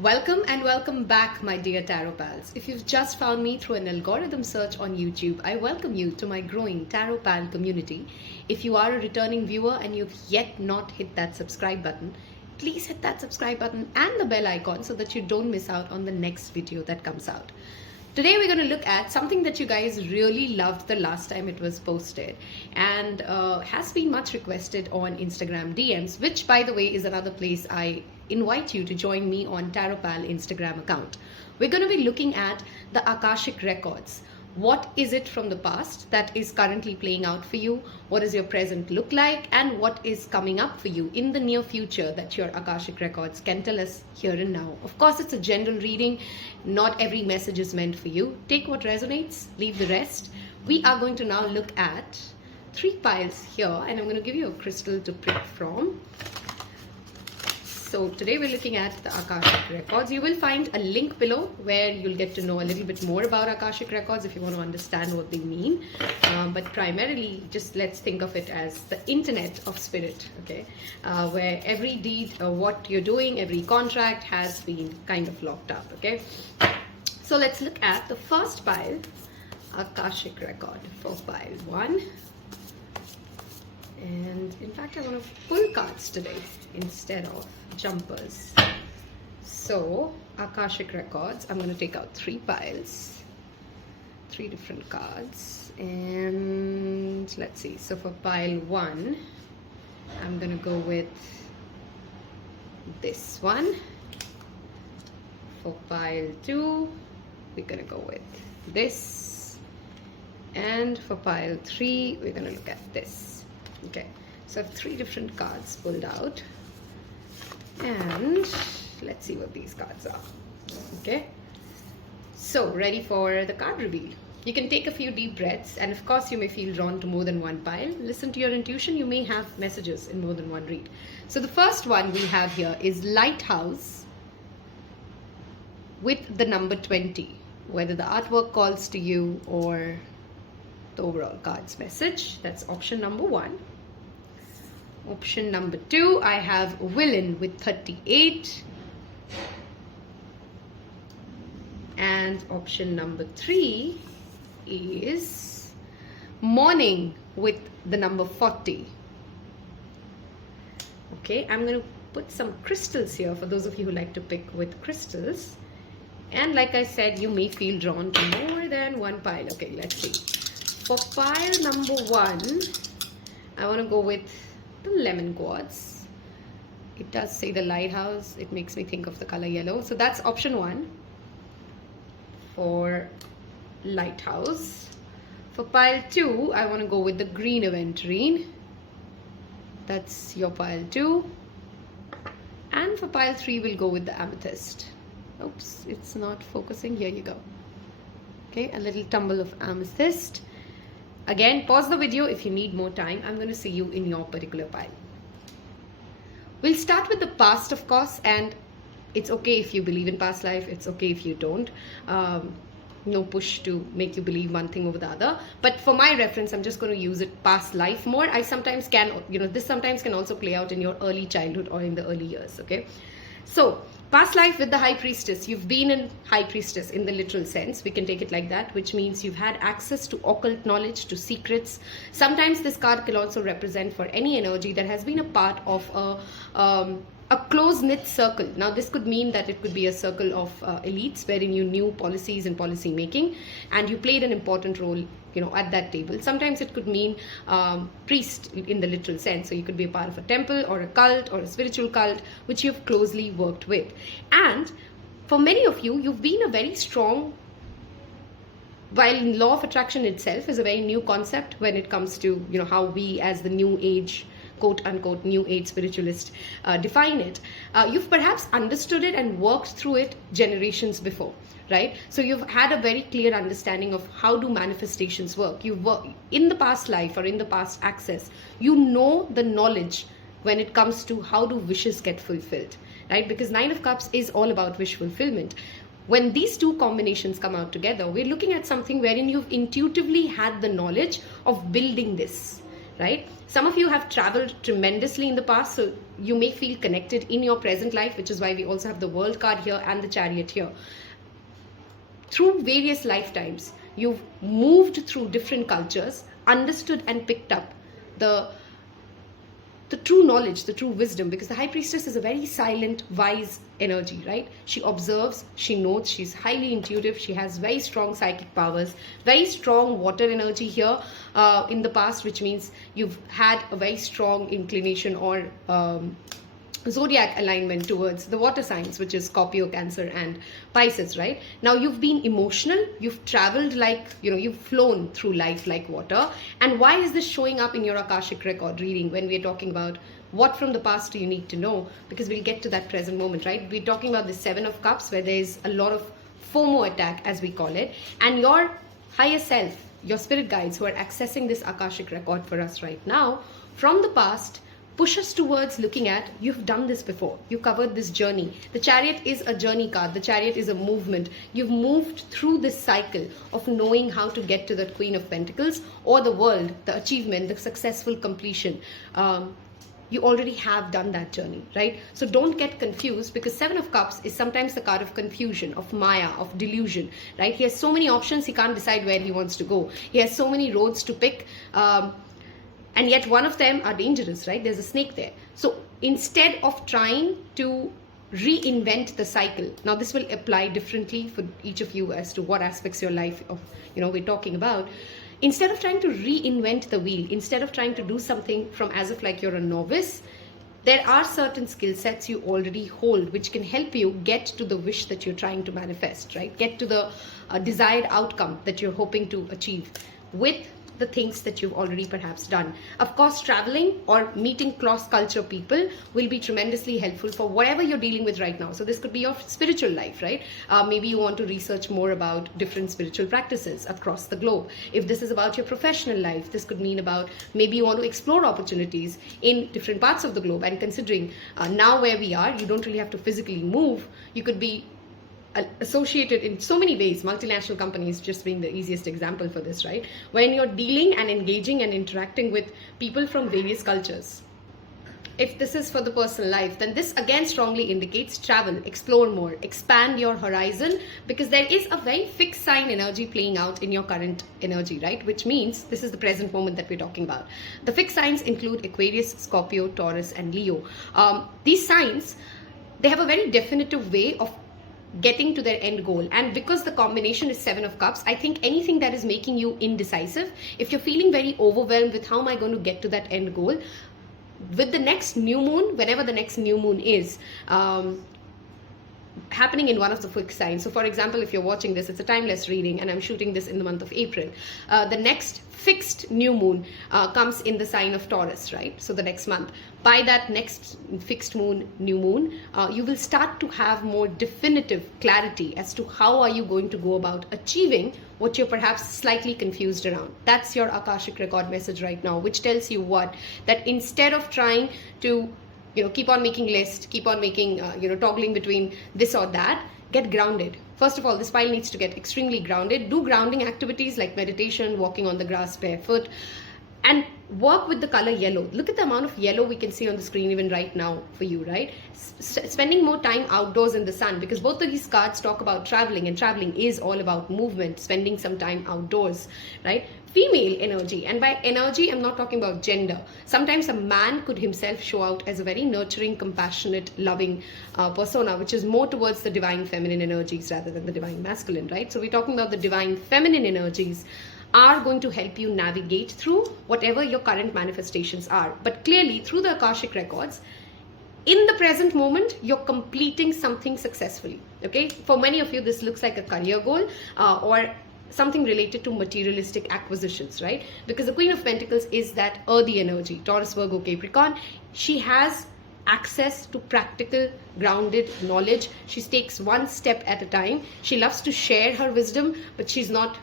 Welcome and welcome back, my dear Tarot pals. If you've just found me through an algorithm search on YouTube, I welcome you to my growing Tarot pal community. If you are a returning viewer and you've yet not hit that subscribe button, please hit that subscribe button and the bell icon so that you don't miss out on the next video that comes out. Today we're going to look at something that you guys really loved the last time it was posted and has been much requested on Instagram DMs, which by the way is another place I invite you to join me on Taropal Instagram account. We're going to be looking at the Akashic Records. What is it from the past that is currently playing out for you? What does your present look like? And what is coming up for you in the near future that your Akashic Records can tell us here and now? Of course, it's a general reading. Not every message is meant for you. Take what resonates, leave the rest. We are going to now look at 3 piles here, and I'm going to give you a crystal to pick from. So today we're looking at the Akashic Records. You will find a link below where you'll get to know a little bit more about Akashic Records if you want to understand what they mean. But primarily, just let's think of it as the internet of spirit, okay? Where every deed, what you're doing, every contract has been kind of locked up, okay? So let's look at the first pile, Akashic Record, for pile 1. And in fact, I want to pull cards today instead of jumpers. So, Akashic Records, I'm going to take out 3 piles, 3 different cards. And let's see. So, for pile 1, I'm going to go with this one. For pile 2, we're going to go with this. And for pile 3, we're going to look at this. Okay, so I have 3 different cards pulled out, and let's see what these cards are. Okay, so ready for the card reveal. You can take a few deep breaths, and of course you may feel drawn to more than one pile. Listen to your intuition. You may have messages in more than one read. So the first one we have here is Lighthouse with the number 20, whether the artwork calls to you or the overall cards message. That's option number 1. Option number 2, I have Villain with 38. And option number 3 is Morning with the number 40. Okay, I'm going to put some crystals here for those of you who like to pick with crystals. And like I said, you may feel drawn to more than one pile. Okay, let's see. For pile number 1, I want to go with the lemon quartz. It does say the lighthouse. It makes me think of the color yellow. So that's option 1 for lighthouse. For pile 2, I want to go with the green aventurine. That's your pile 2. And for pile 3, we'll go with the amethyst. Oops, it's not focusing. Here you go. Okay, a little tumble of amethyst. Again, pause the video if you need more time. I'm going to see you in your particular pile. We'll start with the past, of course, and it's okay if you believe in past life. It's okay if you don't. No push to make you believe one thing over the other. But for my reference, I'm just going to use it past life more. I sometimes can, this sometimes can also play out in your early childhood or in the early years, okay? So, past life with the High Priestess. You've been in High Priestess in the literal sense. We can take it like that, which means you've had access to occult knowledge, to secrets. Sometimes this card can also represent for any energy that has been a part of a close-knit circle. Now, this could mean that it could be a circle of elites wherein you knew policies and policy making, and you played an important role at that table. Sometimes it could mean priest in the literal sense. So you could be a part of a temple or a cult or a spiritual cult, which you've closely worked with. And for many of you, you've been a very strong, while law of attraction itself is a very new concept when it comes to, how we as the new age, quote unquote, new age spiritualist define it. You've perhaps understood it and worked through it generations before. Right? So you've had a very clear understanding of how do manifestations work. You've worked in the past life or in the past access. You know the knowledge when it comes to how do wishes get fulfilled, right? Because 9 of Cups is all about wish fulfillment. When these two combinations come out together, we're looking at something wherein you've intuitively had the knowledge of building this, right? Some of you have traveled tremendously in the past, so you may feel connected in your present life, which is why we also have the World card here and the Chariot here. Through various lifetimes, you've moved through different cultures, understood and picked up the true knowledge, the true wisdom, because the High Priestess is a very silent, wise energy, right? She observes, she notes, she's highly intuitive, she has very strong psychic powers, very strong water energy here in the past, which means you've had a very strong inclination or zodiac alignment towards the water signs, which is Scorpio, Cancer and Pisces, right? Now you've been emotional, you've traveled like, you've flown through life like water. And why is this showing up in your Akashic record reading when we're talking about what from the past do you need to know? Because we'll get to that present moment, right? We're talking about the Seven of Cups, where there's a lot of FOMO attack, as we call it, and your higher self, your spirit guides who are accessing this Akashic record for us right now from the past, push us towards looking at, you've done this before, you covered this journey. The Chariot is a journey card, the Chariot is a movement. You've moved through this cycle of knowing how to get to the Queen of Pentacles or the world, the achievement, the successful completion. You already have done that journey, right? So don't get confused, because Seven of Cups is sometimes the card of confusion, of Maya, of delusion, right? He has so many options, he can't decide where he wants to go. He has so many roads to pick. And yet one of them are dangerous, right? There's a snake there. So instead of trying to reinvent the cycle, now this will apply differently for each of you as to what aspects of your life of, we're talking about. Instead of trying to reinvent the wheel, instead of trying to do something from as if like you're a novice, there are certain skill sets you already hold which can help you get to the wish that you're trying to manifest, right? Get to the desired outcome that you're hoping to achieve with the things that you've already perhaps done. Of course, traveling or meeting cross-culture people will be tremendously helpful for whatever you're dealing with right now. So this could be your spiritual life, right? Maybe you want to research more about different spiritual practices across the globe. If this is about your professional life, this could mean about maybe you want to explore opportunities in different parts of the globe. And considering now where we are, you don't really have to physically move. You could be associated in so many ways, multinational companies just being the easiest example for this, right? When you're dealing and engaging and interacting with people from various cultures. If this is for the personal life, then this again strongly indicates travel, explore more, expand your horizon, because there is a very fixed sign energy playing out in your current energy, right? Which means this is the present moment that we're talking about. The fixed signs include Aquarius, Scorpio, Taurus, and Leo. These signs, they have a very definitive way of getting to their end goal. And because the combination is Seven of Cups, I think anything that is making you indecisive, if you're feeling very overwhelmed with how am I going to get to that end goal, with the next new moon, whenever the next new moon is happening in one of the fixed signs. So for example, if you're watching this, it's a timeless reading and I'm shooting this in the month of April. The next fixed new moon comes in the sign of Taurus, right? So the next month. By that next fixed moon, new moon, you will start to have more definitive clarity as to how are you going to go about achieving what you're perhaps slightly confused around. That's your Akashic record message right now, which tells you what? That instead of trying to keep on making lists, keep on making, toggling between this or that, get grounded. First of all, this pile needs to get extremely grounded. Do grounding activities like meditation, walking on the grass barefoot, and work with the color yellow. Look at the amount of yellow we can see on the screen even right now for you, right? Spending more time outdoors in the sun, because both of these cards talk about traveling, and traveling is all about movement, spending some time outdoors, right? Female energy, and by energy I'm not talking about gender. Sometimes a man could himself show out as a very nurturing, compassionate, loving persona, which is more towards the divine feminine energies rather than the divine masculine, right? So we're talking about the divine feminine energies are going to help you navigate through whatever your current manifestations are. But clearly through the Akashic records, in the present moment, you're completing something successfully, okay? For many of you, this looks like a career goal or something related to materialistic acquisitions, right? Because the Queen of Pentacles is that earthy energy, Taurus, Virgo, Capricorn. She has access to practical, grounded knowledge. She takes one step at a time. She loves to share her wisdom, but she's not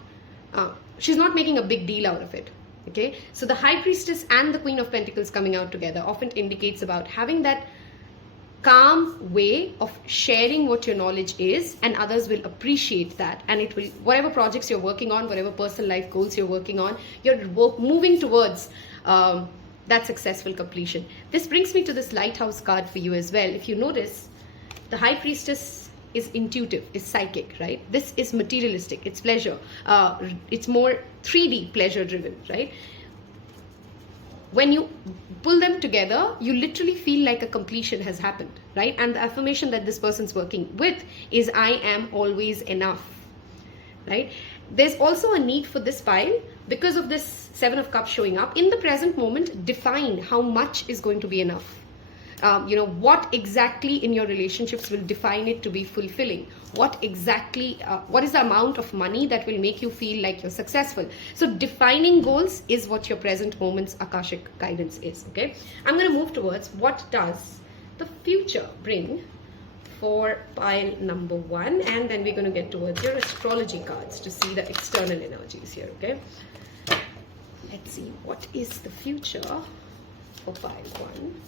making a big deal out of it, okay? So the High Priestess and the Queen of Pentacles coming out together often indicates about having that calm way of sharing what your knowledge is, and others will appreciate that, and it will, whatever projects you're working on, whatever personal life goals you're working on, you're moving towards That's successful completion. This brings me to this Lighthouse card for you as well. If you notice, the High Priestess is intuitive, is psychic, right? This is materialistic, it's pleasure. It's more 3D pleasure driven, right? When you pull them together, you literally feel like a completion has happened, right? And the affirmation that this person's working with is, I am always enough, right? There's also a need for this pile, because of this Seven of Cups showing up. In the present moment, define how much is going to be enough. What exactly in your relationships will define it to be fulfilling? What exactly, what is the amount of money that will make you feel like you're successful? So defining goals is what your present moment's Akashic guidance is, okay? I'm going to move towards what does the future bring for pile number 1, and then we're going to get towards your astrology cards to see the external energies here, okay? Let's see, what is the future for pile 1?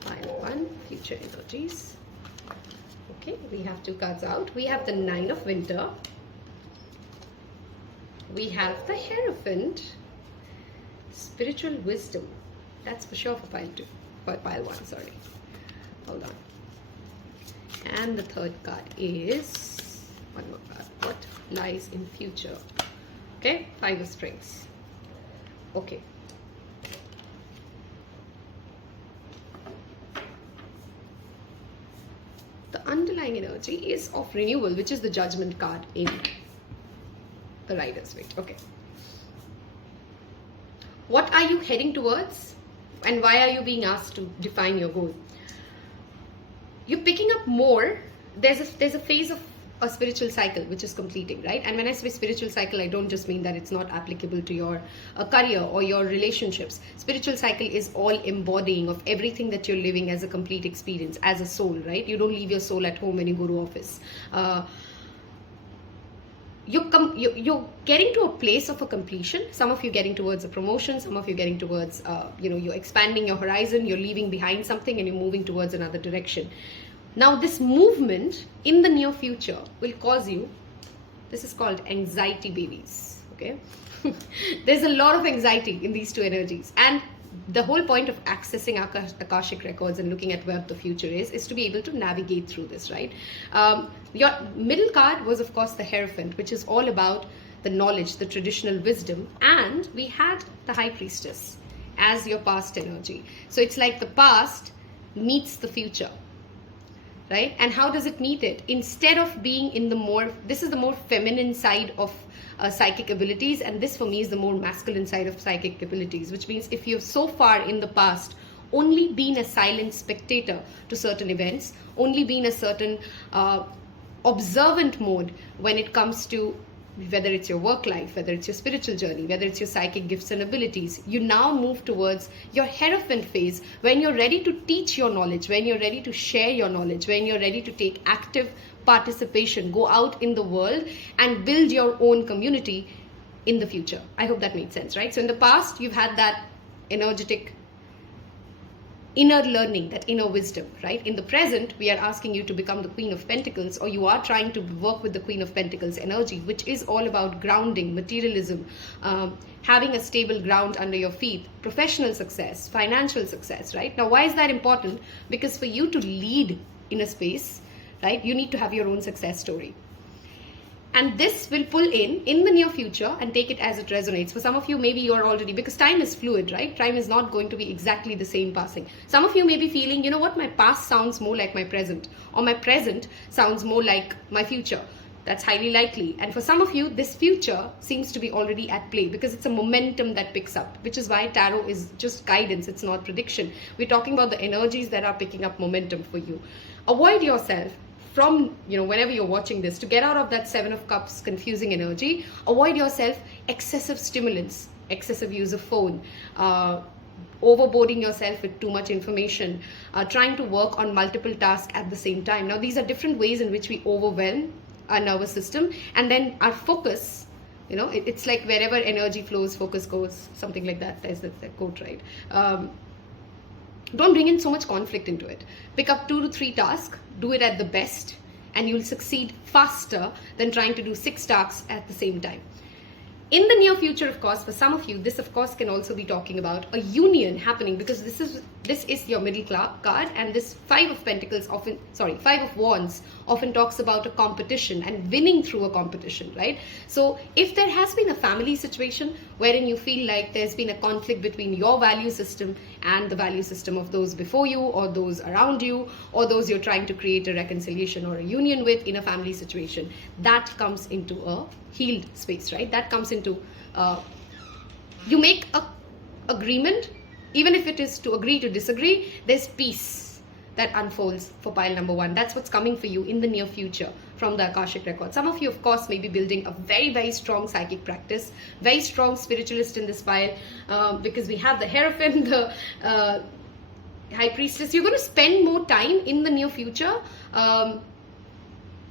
Pile 1, future energies. Okay, we have 2 cards out. We have the Nine of Winter. We have the Hierophant. Spiritual wisdom. That's for sure for pile 2. For pile 1, sorry. Hold on. And the third card is, one more card. What lies in future? Okay, Five of Strings. Okay. The underlying energy is of renewal, which is the Judgment card in the Rider's Waite. Okay. What are you heading towards, and why are you being asked to define your goal? You're picking up more. There's a phase of a spiritual cycle which is completing, right? And when I say spiritual cycle, I don't just mean that it's not applicable to your career or your relationships. Spiritual cycle is all embodying of everything that you're living as a complete experience, as a soul, right? You don't leave your soul at home when you go to office. You're getting to a place of a completion. Some of you getting towards a promotion, some of you getting towards, you're expanding your horizon, you're leaving behind something and you're moving towards another direction. Now, this movement in the near future will cause you, this is called anxiety babies, okay? There's a lot of anxiety in these 2 energies. And the whole point of accessing Akashic Records and looking at where the future is to be able to navigate through this, right? Your middle card was, of course, the Hierophant, which is all about the knowledge, the traditional wisdom. And we had the High Priestess as your past energy. So it's like the past meets the future. Right? And how does it meet it? Instead of being in the more, this is the more feminine side of psychic abilities, and this for me is the more masculine side of psychic abilities, which means if you've so far in the past only been a silent spectator to certain events, only been a certain observant mode when it comes to whether it's your work life, whether it's your spiritual journey, whether it's your psychic gifts and abilities, you now move towards your Hierophant phase when you're ready to teach your knowledge, when you're ready to share your knowledge, when you're ready to take active participation, go out in the world and build your own community in the future. I hope that made sense, right? So in the past, you've had that energetic inner learning, that inner wisdom, right? In the present, we are asking you to become the Queen of Pentacles, or you are trying to work with the Queen of Pentacles energy, which is all about grounding, materialism, having a stable ground under your feet, professional success, financial success, right? Now, why is that important? Because for you to lead in a space, right, you need to have your own success story. And this will pull in the near future and take it as it resonates. For some of you, maybe you're already, because time is fluid, right? Time is not going to be exactly the same passing. Some of you may be feeling, you know what, my past sounds more like my present, or my present sounds more like my future. That's highly likely. And for some of you, this future seems to be already at play because it's a momentum that picks up, which is why tarot is just guidance. It's not prediction. We're talking about the energies that are picking up momentum for you. Avoid yourself from, whenever you're watching this, to get out of that Seven of Cups confusing energy. Avoid yourself excessive stimulants, excessive use of phone, overboarding yourself with too much information, trying to work on multiple tasks at the same time. Now, these are different ways in which we overwhelm our nervous system, and then our focus, it's like wherever energy flows, focus goes, something like that. There's that quote, right? Don't bring in so much conflict into it. Pick up 2 to 3 tasks, do it at the best, and you'll succeed faster than trying to do 6 tasks at the same time. In the near future, of course, for some of you, this of course can also be talking about a union happening, because this is your middle card, and this Five of Wands often talks about a competition and winning through a competition, right? So if there has been a family situation wherein you feel like there's been a conflict between your value system and the value system of those before you, or those around you, or those you're trying to create a reconciliation or a union with in a family situation, that comes into a healed space, right? That comes into you make a agreement, even if it is to agree to disagree. There's peace that unfolds for pile number 1. That's what's coming for you in the near future from the Akashic Records. Some of you, of course, may be building a very, very strong psychic practice, very strong spiritualist in this pile, because we have the Hierophant, the High Priestess. You're going to spend more time in the near future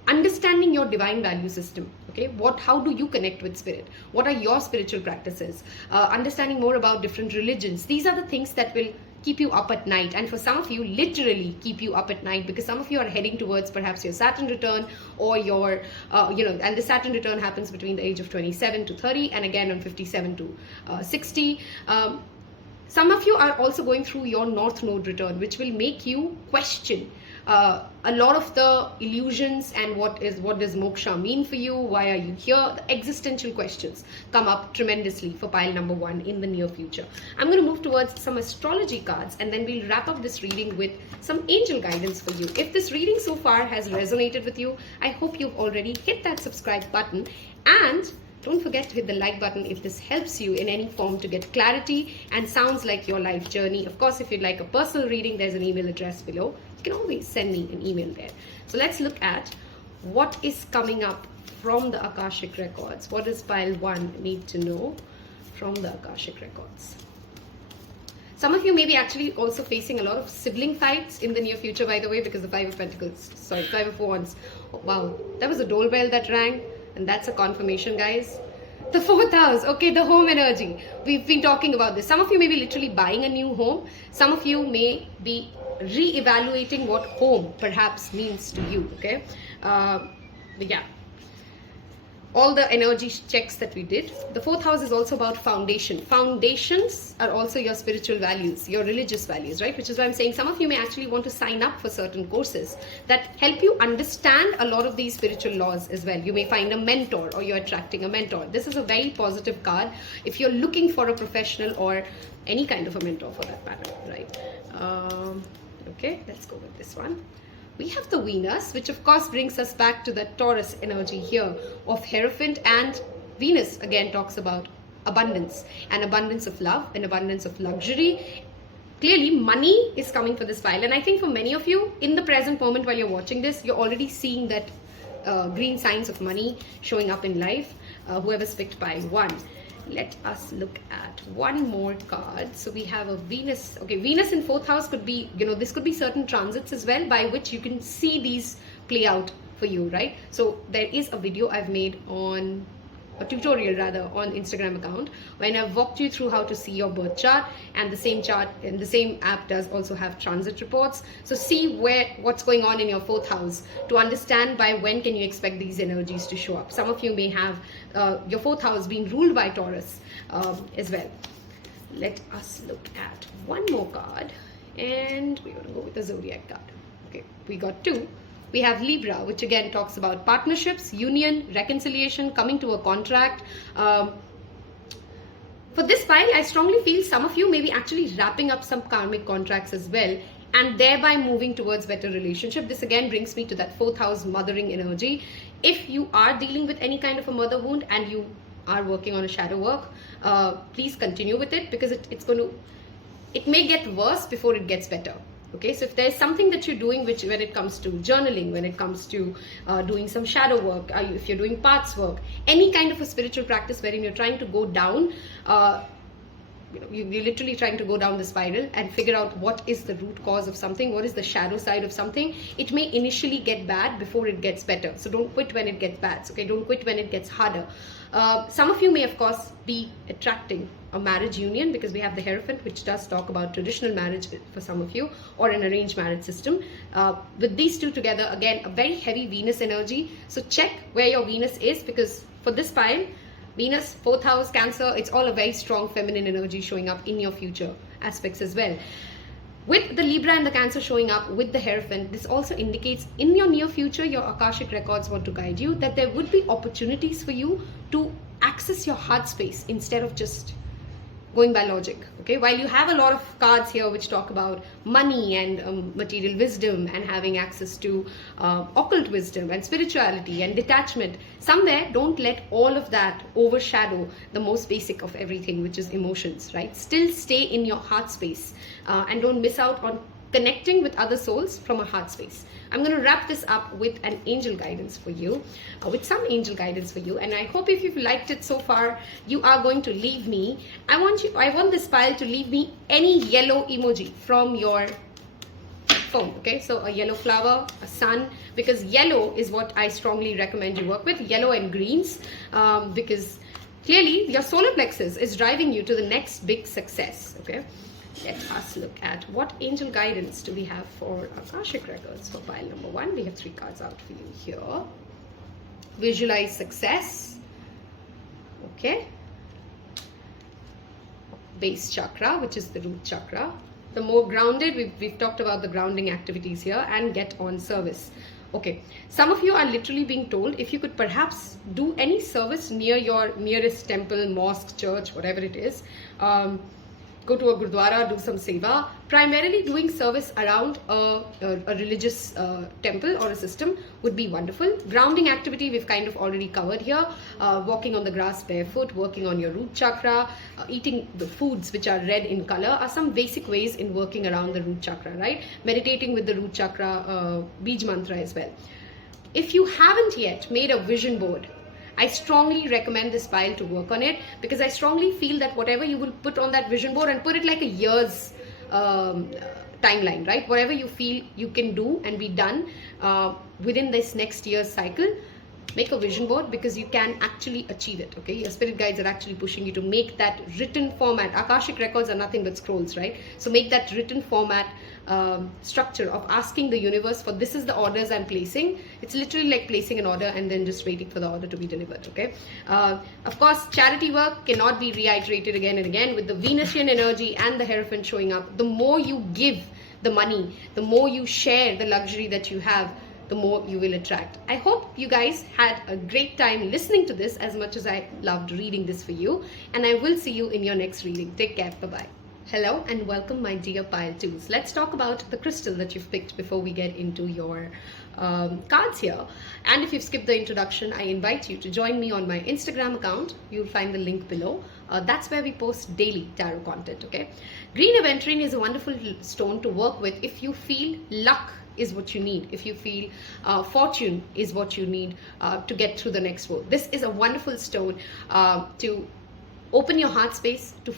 understanding your divine value system. Okay, how do you connect with spirit? What are your spiritual practices? Understanding more about different religions. These are the things that will keep you up at night, and for some of you literally keep you up at night, because some of you are heading towards perhaps your Saturn return, or your and the Saturn return happens between the age of 27 to 30, and again on 57 to 60. Some of you are also going through your North Node return, which will make you question a lot of the illusions and what does moksha mean for you? Why are you here? The existential questions come up tremendously for pile number 1 in the near future. I'm going to move towards some astrology cards, and then we'll wrap up this reading with some angel guidance for you. If this reading so far has resonated with you, I hope you've already hit that subscribe button, and don't forget to hit the like button if this helps you in any form to get clarity and sounds like your life journey. Of course, if you'd like a personal reading, there's an email address below. You can always send me an email there. So let's look at what is coming up from the Akashic Records. What does pile 1 need to know from the Akashic Records? Some of you may be actually also facing a lot of sibling fights in the near future, by the way, because the Five of Wands. Oh, wow, that was a doorbell that rang. And that's a confirmation, guys. The 4th house, okay, the home energy. We've been talking about this. Some of you may be literally buying a new home. Some of you may be re-evaluating what home perhaps means to you, okay? Yeah. All the energy checks that we did. The 4th house is also about foundation. Foundations are also your spiritual values, your religious values, right? Which is why I'm saying some of you may actually want to sign up for certain courses that help you understand a lot of these spiritual laws as well. You may find a mentor, or you're attracting a mentor. This is a very positive card if you're looking for a professional or any kind of a mentor for that matter, right? Okay, let's go with this one. We have the Venus, which of course brings us back to the Taurus energy here of Hierophant, and Venus again talks about abundance, and abundance of love, and abundance of luxury. Clearly money is coming for this file, and I think for many of you in the present moment while you're watching this, you're already seeing that green signs of money showing up in life. Whoever's picked pile 1. Let us look at one more card. So we have a Venus. Okay, Venus in 4th house could be, this could be certain transits as well, by which you can see these play out for you, right? So there is a video I've made on a tutorial rather on Instagram account when I've walked you through how to see your birth chart, and the same chart and the same app does also have transit reports. So see what's going on in your 4th house to understand by when can you expect these energies to show up. Some of you may have your 4th house being ruled by Taurus as well. Let us look at one more card, and we're going to go with the zodiac card. Okay, we got 2. We have Libra, which again talks about partnerships, union, reconciliation, coming to a contract. For this file, I strongly feel some of you may be actually wrapping up some karmic contracts as well, and thereby moving towards better relationship. This again brings me to that 4th house mothering energy. If you are dealing with any kind of a mother wound and you are working on a shadow work, please continue with it, because it may get worse before it gets better. Okay, so if there's something that you're doing, when it comes to journaling, when it comes to doing some shadow work, if you're doing parts work, any kind of a spiritual practice wherein you're trying to go down, you're literally trying to go down the spiral and figure out what is the root cause of something, what is the shadow side of something. It may initially get bad before it gets better. So don't quit when it gets bad. Okay, don't quit when it gets harder. Some of you may of course be attracting a marriage union, because we have the Hierophant, which does talk about traditional marriage for some of you, or an arranged marriage system. With these two together, again, a very heavy Venus energy. So check where your Venus is, because for this pile, Venus, 4th house, Cancer, it's all a very strong feminine energy showing up in your future aspects as well. With the Libra and the Cancer showing up with the Hierophant, this also indicates in your near future, your Akashic records want to guide you that there would be opportunities for you to access your heart space instead of just going by logic. Okay, while you have a lot of cards here which talk about money and material wisdom and having access to occult wisdom and spirituality and detachment, somewhere don't let all of that overshadow the most basic of everything, which is emotions, right? Still stay in your heart space and don't miss out on connecting with other souls from a heart space. I'm going to wrap this up with an angel guidance for you, with some angel guidance for you, and I hope if you've liked it so far, you are going to leave me. I want this pile to leave me any yellow emoji from your phone. Okay, so a yellow flower, a sun, because yellow is what I strongly recommend you work with, yellow and greens, because clearly your solar plexus is driving you to the next big success. Okay, let us look at what angel guidance do we have for Akashic records for pile number 1. We have 3 cards out for you here. Visualize success. Okay. Base chakra, which is the root chakra. The more grounded, we've talked about the grounding activities here, and get on service. Okay, some of you are literally being told if you could perhaps do any service near your nearest temple, mosque, church, whatever it is. Go to a gurdwara, do some seva. Primarily doing service around a religious temple or a system would be wonderful. Grounding activity we've kind of already covered here. Walking on the grass barefoot, working on your root chakra, eating the foods which are red in color are some basic ways in working around the root chakra, right? Meditating with the root chakra, Bij mantra as well. If you haven't yet made a vision board, I strongly recommend this pile to work on it, because I strongly feel that whatever you will put on that vision board, and put it like a year's timeline, right? Whatever you feel you can do and be done within this next year's cycle, make a vision board, because you can actually achieve it. Okay, your spirit guides are actually pushing you to make that written format. Akashic records are nothing but scrolls, right? So make that written format structure of asking the universe for this is the orders I'm placing. It's literally like placing an order and then just waiting for the order to be delivered. Okay, of course, charity work cannot be reiterated again and again. With the Venusian energy and the Hierophant showing up, the more you give the money, the more you share the luxury that you have, the more you will attract. I hope you guys had a great time listening to this as much as I loved reading this for you, and I will see you in your next reading. Take care. Bye-bye. Hello and welcome, my dear pile 2s. Let's talk about the crystal that you've picked before we get into your cards here. And if you've skipped the introduction, I invite you to join me on my Instagram account. You'll find the link below. That's where we post daily tarot content. Okay, green aventurine is a wonderful stone to work with if you feel luck is what you need, if you feel fortune is what you need to get through the next world. This is a wonderful stone to open your heart space, to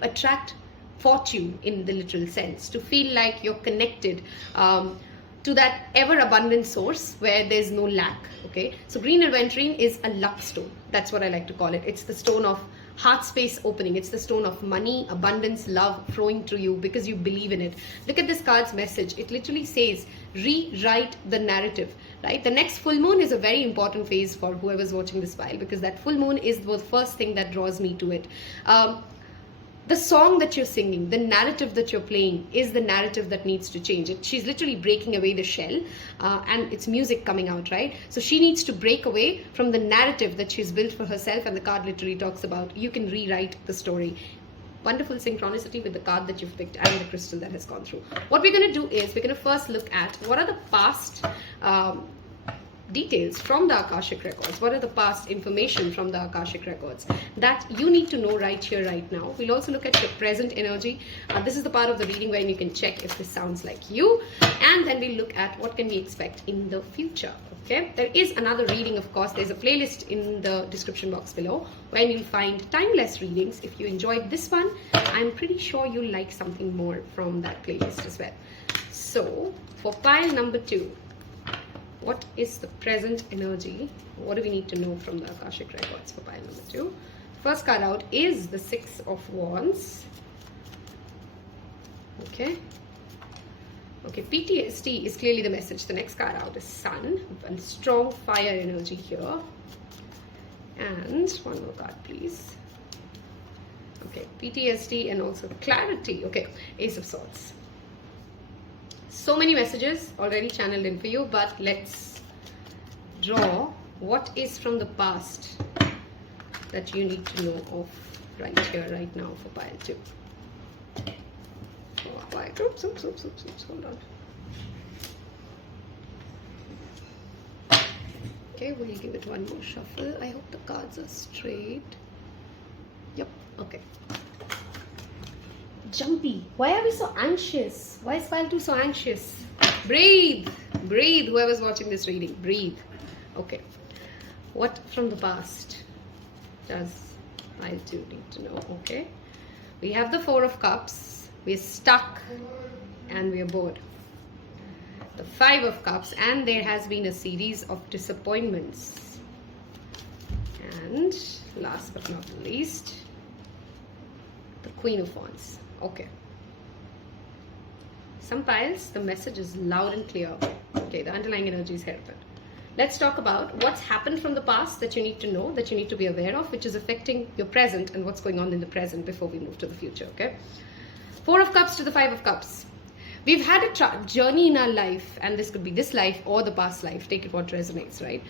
attract fortune in the literal sense, to feel like you're connected to that ever abundant source where there's no lack. Okay, so green aventurine is a luck stone. That's what I like to call it. It's the stone of heart space opening. It's the stone of money, abundance, love flowing through you because you believe in it. Look at this card's message. It literally says rewrite the narrative, right? The next full moon is a very important phase for whoever's watching this file, because that full moon is the first thing that draws me to it. The song that you're singing, the narrative that you're playing is the narrative that needs to change. She's literally breaking away the shell and it's music coming out, right? So she needs to break away from the narrative that she's built for herself, and the card literally talks about you can rewrite the story. Wonderful synchronicity with the card that you've picked and the crystal that has gone through. What we're going to do is we're going to first look at what are the past details from the Akashic records. What are the past information from the Akashic records that you need to know right here, right now? We'll also look at your present energy. This is the part of the reading where you can check if this sounds like you, and then we'll look at what can we expect in the future. Okay, there is another reading, of course. There's a playlist in the description box below where you'll find timeless readings. If you enjoyed this one, I'm pretty sure you'll like something more from that playlist as well. So for pile number 2, what is the present energy? What do we need to know from the Akashic records for pile number 2? First card out is the 6 of Wands. Okay. Okay, PTSD is clearly the message. The next card out is Sun, and strong fire energy here. And one more card, please. Okay, PTSD and also clarity. Okay, Ace of Swords. So many messages already channeled in for you, but let's draw what is from the past that you need to know of right here, right now for pile 2. Oh, oops, hold on. Okay, we'll give it one more shuffle. I hope the cards are straight. Yep, okay. Jumpy. Why are we so anxious? Why is pile 2 so anxious? Breathe. Breathe. Whoever's watching this reading, breathe. Okay. What from the past does pile 2 need to know? Okay. We have the 4 of Cups. We're stuck and we're bored. The 5 of Cups, and there has been a series of disappointments. And last but not least, the Queen of Wands. Okay. Some piles, the message is loud and clear. Okay, the underlying energy is here. Let's talk about what's happened from the past that you need to know, that you need to be aware of, which is affecting your present and what's going on in the present before we move to the future. Okay. 4 of Cups to the 5 of Cups. We've had a journey in our life, and this could be this life or the past life. Take it what resonates, right?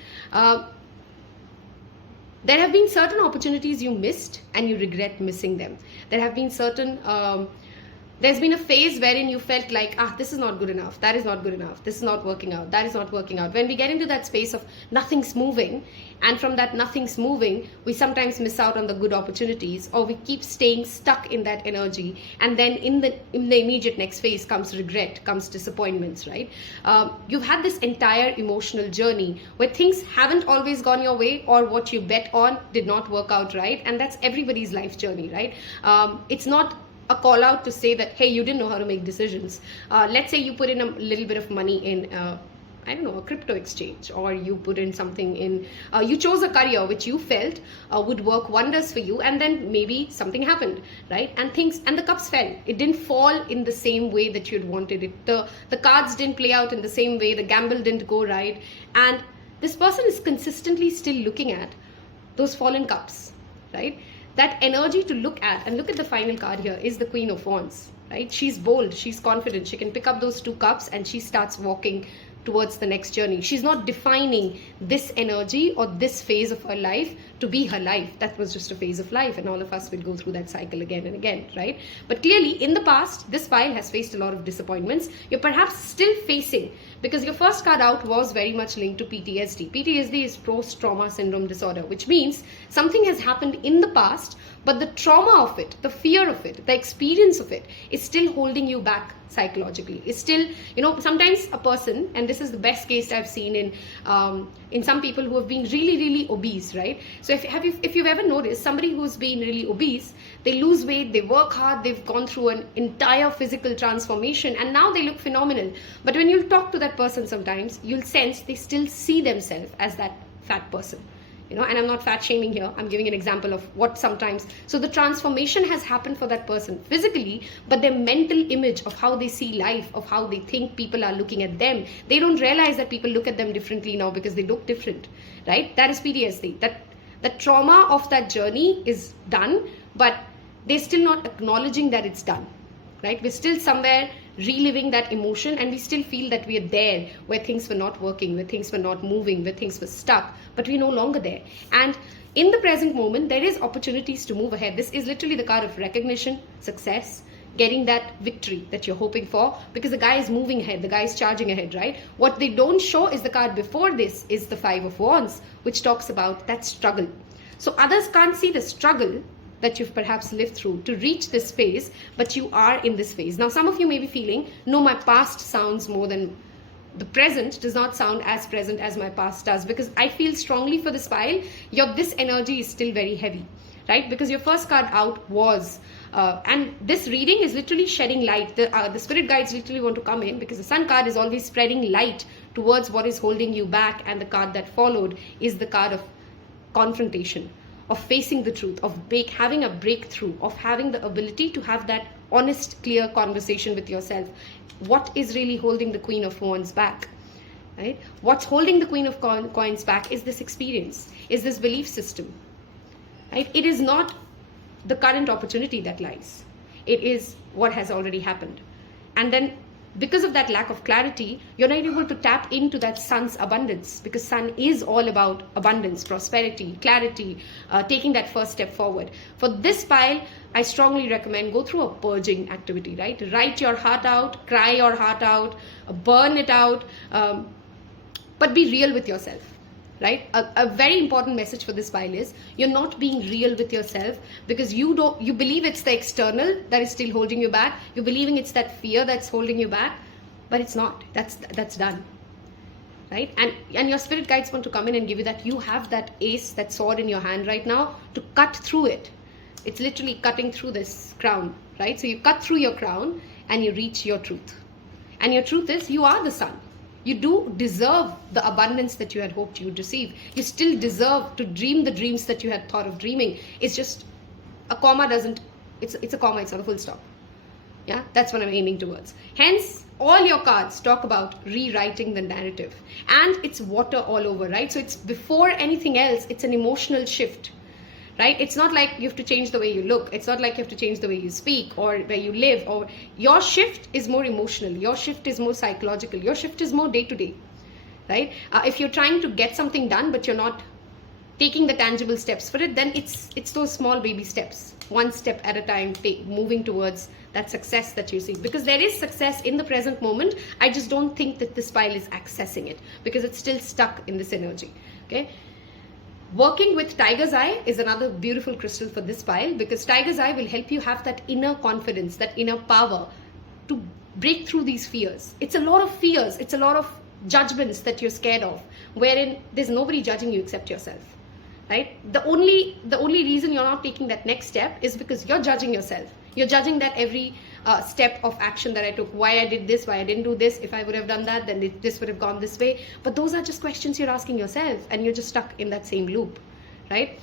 There have been certain opportunities you missed and you regret missing them. There have been certain, there's been a phase wherein you felt like, this is not good enough, that is not good enough, this is not working out, that is not working out. When we get into that space of nothing's moving, and from that nothing's moving, we sometimes miss out on the good opportunities, or we keep staying stuck in that energy, and then in the immediate next phase comes regret, comes disappointments, right? You've had this entire emotional journey where things haven't always gone your way, or what you bet on did not work out right, and that's everybody's life journey, right? It's not a call out to say that, hey, you didn't know how to make decisions. Let's say you put in a little bit of money in I don't know, a crypto exchange, or you put in something in, you chose a career which you felt would work wonders for you, and then maybe something happened, right? And the cups fell. It didn't fall in the same way that you'd wanted it. The cards didn't play out in the same way. The gamble didn't go right. And this person is consistently still looking at those fallen cups, right? That energy to look at, and look at the final card here, is the Queen of Wands, right? She's bold, she's confident, she can pick up those 2 cups and she starts walking towards the next journey. She's not defining this energy or this phase of her life to be her life. That was just a phase of life, and all of us will go through that cycle again and again, right? But clearly in the past, this pile has faced a lot of disappointments. You're perhaps still facing, because your first card out was very much linked to PTSD. PTSD is post-trauma syndrome disorder, which means something has happened in the past, but the trauma of it, the fear of it, the experience of it is still holding you back psychologically. It's still, sometimes a person, and this is the best case I've seen in some people who have been really, really obese, right? So if you've ever noticed somebody who's been really obese, they lose weight, they work hard, they've gone through an entire physical transformation, and now they look phenomenal. But when you talk to that person sometimes, you'll sense they still see themselves as that fat person. And I'm not fat shaming here. I'm giving an example of what sometimes. So the transformation has happened for that person physically, but their mental image of how they see life, of how they think people are looking at them, they don't realize that people look at them differently now because they look different, right? That is PTSD. The trauma of that journey is done, but they're still not acknowledging that it's done, right? We're still somewhere reliving that emotion, and we still feel that we are there where things were not working, where things were not moving, where things were stuck, but we're no longer there. And in the present moment, there is opportunities to move ahead. This is literally the card of recognition, success, getting that victory that you're hoping for, because the guy is moving ahead, the guy is charging ahead, right? What they don't show is the card before this is the 5 of Wands, which talks about that struggle. So others can't see the struggle that you've perhaps lived through to reach this phase, but you are in this phase. Now, some of you may be feeling, no, my past sounds more than the present, does not sound as present as my past does, because I feel strongly for this pile, this energy is still very heavy, right? Because your first card out was, and this reading is literally shedding light. The spirit guides literally want to come in, because the Sun card is always spreading light towards what is holding you back, and the card that followed is the card of confrontation, of facing the truth, of having a breakthrough, of having the ability to have that honest, clear conversation with yourself. What is really holding the Queen of Wands back, right? What's holding the Queen of Coins back is this experience, is this belief system, right? It is not the current opportunity that lies. It is what has already happened. And then because of that lack of clarity, you're not able to tap into that sun's abundance, because sun is all about abundance, prosperity, clarity, taking that first step forward. For this pile, I strongly recommend go through a purging activity, right? Write your heart out, cry your heart out, burn it out, but be real with yourself. Right? A very important message for this pile is you're not being real with yourself, because you believe it's the external that is still holding you back. You're believing it's that fear that's holding you back, but it's not. That's done. Right? And your spirit guides want to come in and give you that. You have that ace, that sword in your hand right now to cut through it. It's literally cutting through this crown, right? So you cut through your crown and you reach your truth. And your truth is you are the sun. You do deserve the abundance that you had hoped you would receive. You still deserve to dream the dreams that you had thought of dreaming. It's just a comma doesn't, it's a comma, it's not a full stop. Yeah, that's what I'm aiming towards. Hence, all your cards talk about rewriting the narrative. And it's water all over, right? So it's before anything else, it's an emotional shift. Right? It's not like you have to change the way you look. It's not like you have to change the way you speak or where you live. Or your shift is more emotional. Your shift is more psychological. Your shift is more day to day. Right? If you're trying to get something done, but you're not taking the tangible steps for it, then it's those small baby steps, one step at a time, moving towards that success that you see. Because there is success in the present moment. I just don't think that this pile is accessing it, because it's still stuck in this energy. Okay. Working with Tiger's Eye is another beautiful crystal for this pile, because Tiger's Eye will help you have that inner confidence, that inner power to break through these fears. It's a lot of fears. It's a lot of judgments that you're scared of, wherein there's nobody judging you except yourself, right? The only reason you're not taking that next step is because you're judging yourself. You're judging that every step of action that I took, why I did this, why I didn't do this, if I would have done that, then this would have gone this way. But those are just questions you're asking yourself, and you're just stuck in that same loop, right?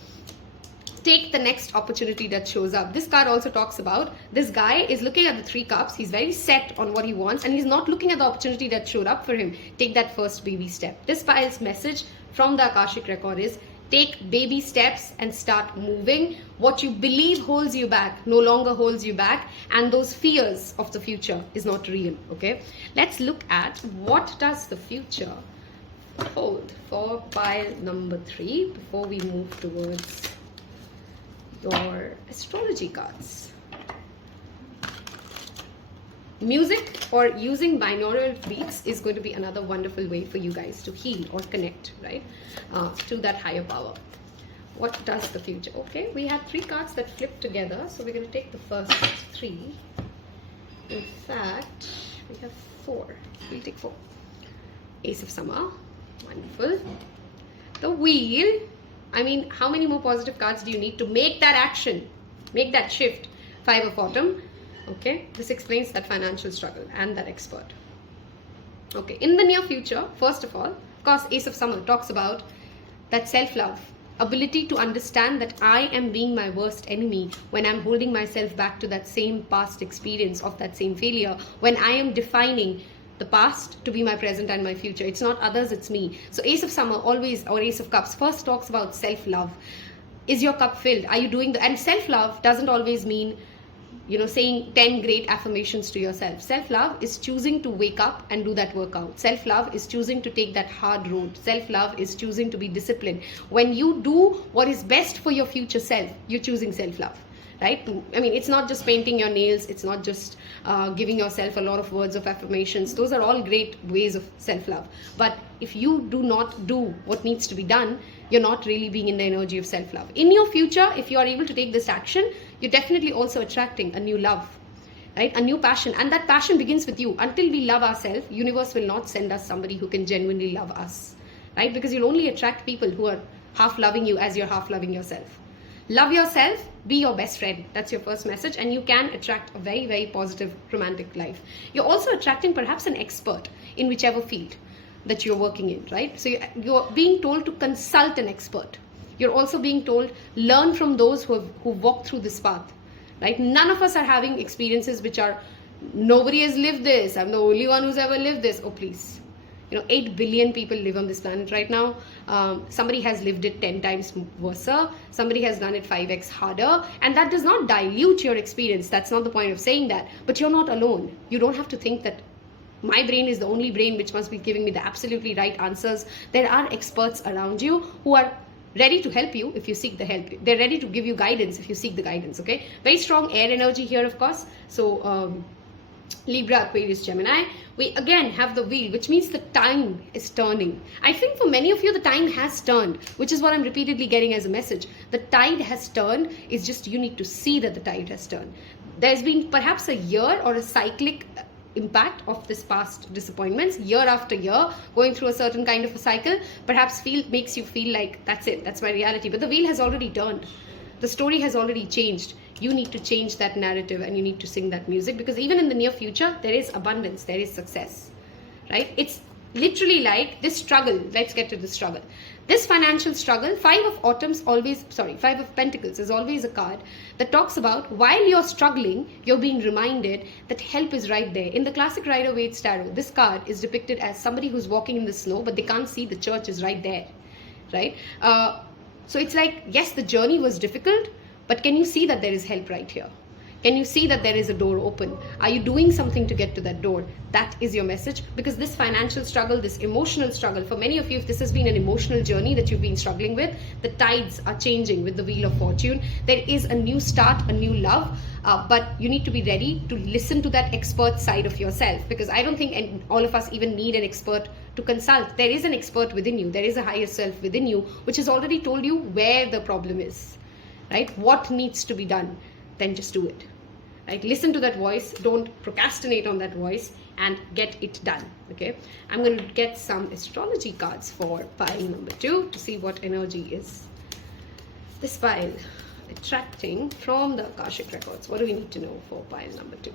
Take the next opportunity that shows up. This card also talks about this guy is looking at the 3 cups. He's very set on what he wants, and he's not looking at the opportunity that showed up for him. Take that first baby step. This pile's message from the Akashic record is take baby steps and start moving. What you believe holds you back no longer holds you back, and those fears of the future is not real. Okay, let's look at what does the future hold for pile number 3 before we move towards your astrology cards. Music or using binaural beats is going to be another wonderful way for you guys to heal or connect, right, to that higher power. What does the future? Okay, we had 3 cards that flipped together, so we're going to take the first 3. In fact, we have 4. We'll take 4. Ace of Summer, wonderful. The Wheel. I mean, how many more positive cards do you need to make that action, make that shift? 5 of Autumn. Okay, this explains that financial struggle and that expert. Okay, in the near future, first of all, of course, Ace of Summer talks about that self-love, ability to understand that I am being my worst enemy when I'm holding myself back to that same past experience of that same failure, when I am defining the past to be my present and my future. It's not others, it's me. So Ace of Summer always, or Ace of Cups, first talks about self-love. Is your cup filled? Are you doing the, and self-love doesn't always mean, you know, saying 10 great affirmations to yourself. Self-love is choosing to wake up and do that workout. Self-love is choosing to take that hard road. Self-love is choosing to be disciplined. When you do what is best for your future self, you're choosing self-love, right? I mean, it's not just painting your nails. It's not just giving yourself a lot of words of affirmations. Those are all great ways of self-love. But if you do not do what needs to be done, you're not really being in the energy of self-love. In your future, if you are able to take this action, you're definitely also attracting a new love, right? A new passion. And that passion begins with you. Until we love ourselves, universe will not send us somebody who can genuinely love us, right? Because you'll only attract people who are half loving you as you're half loving yourself. Love yourself, be your best friend. That's your first message, and you can attract a very, very positive romantic life. You're also attracting perhaps an expert in whichever field that you're working in, right? So you're being told to consult an expert. You're also being told, learn from those who walked through this path, right? None of us are having experiences which are, nobody has lived this, I'm the only one who's ever lived this. Oh, please. 8 billion people live on this planet right now. Somebody has lived it 10 times worse. Somebody has done it 5x harder. And that does not dilute your experience. That's not the point of saying that. But you're not alone. You don't have to think that my brain is the only brain which must be giving me the absolutely right answers. There are experts around you who are ready to help you if you seek the help. They're ready to give you guidance if you seek the guidance, okay? Very strong air energy here, of course. So, Libra, Aquarius, Gemini. We again have the wheel, which means the time is turning. I think for many of you, the time has turned, which is what I'm repeatedly getting as a message. The tide has turned. It's just you need to see that the tide has turned. There's been perhaps a year or a cyclic impact of this past disappointments, year after year, going through a certain kind of a cycle, perhaps makes you feel like that's it, that's my reality. But the wheel has already turned. The story has already changed. You need to change that narrative and you need to sing that music, because even in the near future, there is abundance, there is success, right? It's literally like this struggle. Let's get to the struggle. This financial struggle, Five of Pentacles is always a card that talks about while you're struggling, you're being reminded that help is right there. In the classic Rider-Waite Tarot, this card is depicted as somebody who's walking in the snow, but they can't see the church is right there, right? So it's like, yes, the journey was difficult, but can you see that there is help right here? Can you see that there is a door open? Are you doing something to get to that door? That is your message, because this financial struggle, this emotional struggle, for many of you, if this has been an emotional journey that you've been struggling with, the tides are changing with the Wheel of Fortune. There is a new start, a new love, but you need to be ready to listen to that expert side of yourself, because I don't think all of us even need an expert to consult. There is an expert within you. There is a higher self within you, which has already told you where the problem is, right? What needs to be done. Then just do it, right? Listen to that voice. Don't procrastinate on that voice and get it done, okay? I'm going to get some astrology cards for pile number 2 to see what energy is this pile attracting from the Akashic Records. What do we need to know for pile number 2?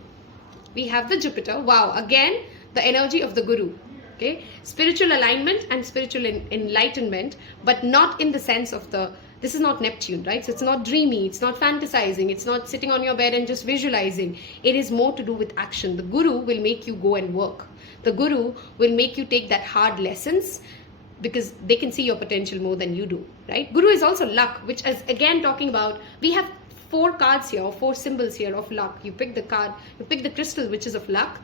We have the Jupiter. Wow, again, the energy of the Guru, okay? Spiritual alignment and spiritual enlightenment, but not in the sense of this is not Neptune, right? So it's not dreamy, it's not fantasizing, it's not sitting on your bed and just visualizing. It is more to do with action. The Guru will make you go and work. The Guru will make you take that hard lessons, because they can see your potential more than you do, right? Guru is also luck, which is again talking about, we have 4 cards here, or 4 symbols here of luck. You pick the card, you pick the crystal, which is of luck.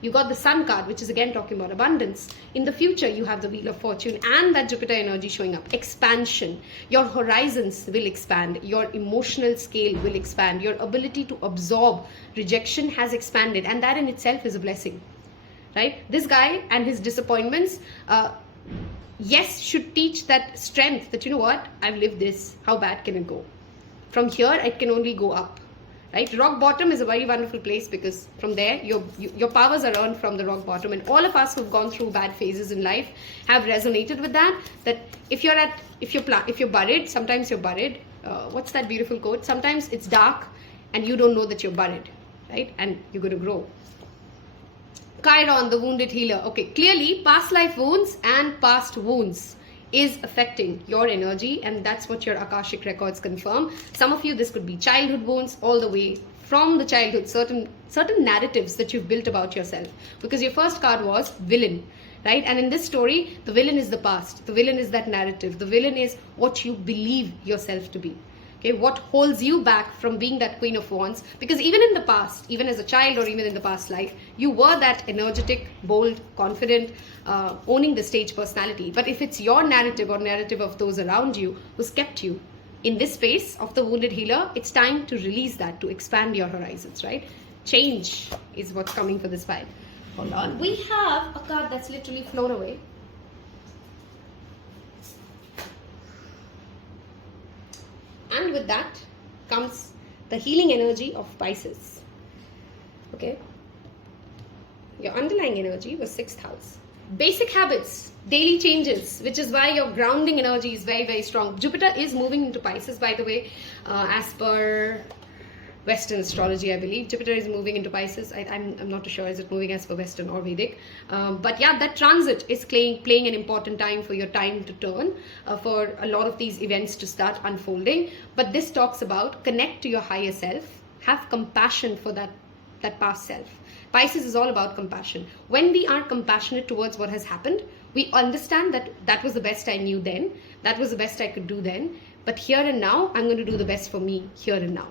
You got the Sun card, which is again talking about abundance. In the future, you have the Wheel of Fortune and that Jupiter energy showing up. Expansion. Your horizons will expand. Your emotional scale will expand. Your ability to absorb rejection has expanded. And that in itself is a blessing, right? This guy and his disappointments, yes, should teach that strength that, you know what, I've lived this. How bad can it go? From here, it can only go up. Right? Rock bottom is a very wonderful place, because from there your powers are earned from the rock bottom, and all of us who've gone through bad phases in life have resonated with that. That if you're buried, sometimes you're buried. What's that beautiful quote? Sometimes it's dark and you don't know that you're buried, right? And you're going to grow. Chiron, the wounded healer. Okay, clearly past life wounds and past wounds is affecting your energy, and that's what your Akashic records confirm. Some of you, this could be childhood wounds, all the way from the childhood, certain narratives that you've built about yourself, because your first card was villain, right? And in this story, the villain is the past. The villain is that narrative. The villain is what you believe yourself to be. Okay, what holds you back from being that Queen of Wands? Because even in the past, even as a child or even in the past life, you were that energetic, bold, confident, owning the stage personality. But if it's your narrative or narrative of those around you who's kept you in this space of the wounded healer, it's time to release that, to expand your horizons, right? Change is what's coming for this vibe. Hold on. We have a card that's literally flown away. And with that comes the healing energy of Pisces. Okay. Your underlying energy was 6th house. Basic habits, daily changes, which is why your grounding energy is very, very strong. Jupiter is moving into Pisces, by the way, as per Western astrology, I believe. Jupiter is moving into Pisces. I'm not too sure, is it moving as per Western or Vedic? But yeah, that transit is playing an important time for your time to turn, for a lot of these events to start unfolding. But this talks about connect to your higher self, have compassion for that that past self. Pisces is all about compassion. When we are compassionate towards what has happened, we understand that that was the best I knew then, that was the best I could do then, but here and now, I'm going to do the best for me here and now.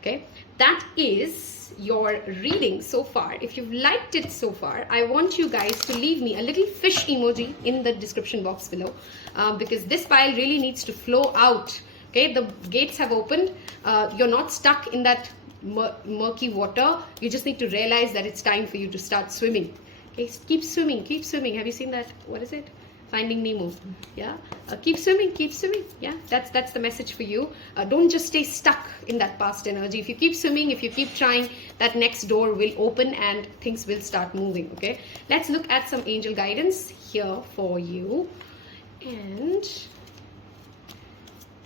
Okay, that is your reading so far. If you've liked it so far, I want you guys to leave me a little fish emoji in the description box below, because this pile really needs to flow out. Okay, the gates have opened. You're not stuck in that murky water. You just need to realize that it's time for you to start swimming. Okay, keep swimming, keep swimming. Have you seen that? What is it? Finding Nemo. Yeah, keep swimming, keep swimming. Yeah, that's the message for you. Don't just stay stuck in that past energy. If you keep swimming, if you keep trying, that next door will open and things will start moving. Okay, let's look at some angel guidance here for you. And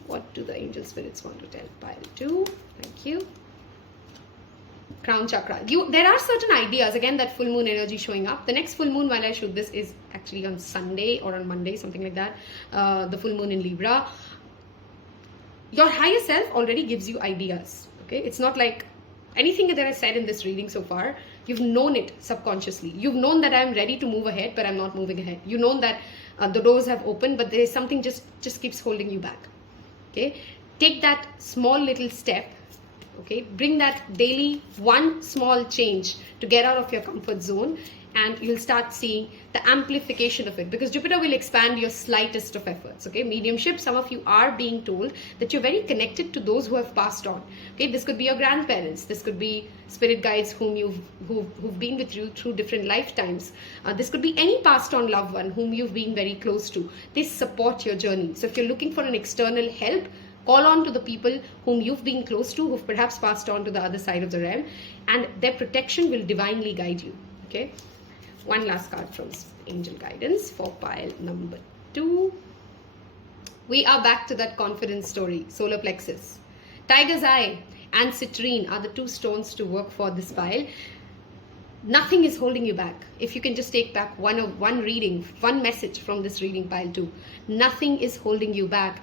what do the angel spirits want to tell pile 2? Thank you. Crown chakra. There are certain ideas, again, that full moon energy showing up. The next full moon while I shoot this is actually on Sunday or on Monday, something like that. The full moon in Libra. Your higher self already gives you ideas. Okay, it's not like anything that I said in this reading so far, you've known it subconsciously. You've known that I'm ready to move ahead, but I'm not moving ahead. You've known that the doors have opened, but there is something just keeps holding you back. Okay, take that small little step. Okay, bring that daily one small change to get out of your comfort zone, and you'll start seeing the amplification of it, because Jupiter will expand your slightest of efforts. Okay, mediumship, some of you are being told that you're very connected to those who have passed on. Okay, this could be your grandparents, this could be spirit guides who've been with you through different lifetimes. This could be any passed on loved one whom you've been very close to. They support your journey. So if you're looking for an external help, call on to the people whom you've been close to, who've perhaps passed on to the other side of the realm, and their protection will divinely guide you. Okay, one last card from angel guidance for pile number 2. We are back to that confidence story. Solar plexus, tiger's eye and citrine are the 2 stones to work for this pile. Nothing is holding you back. If you can just take back one reading, one message from this reading, pile 2, nothing is holding you back.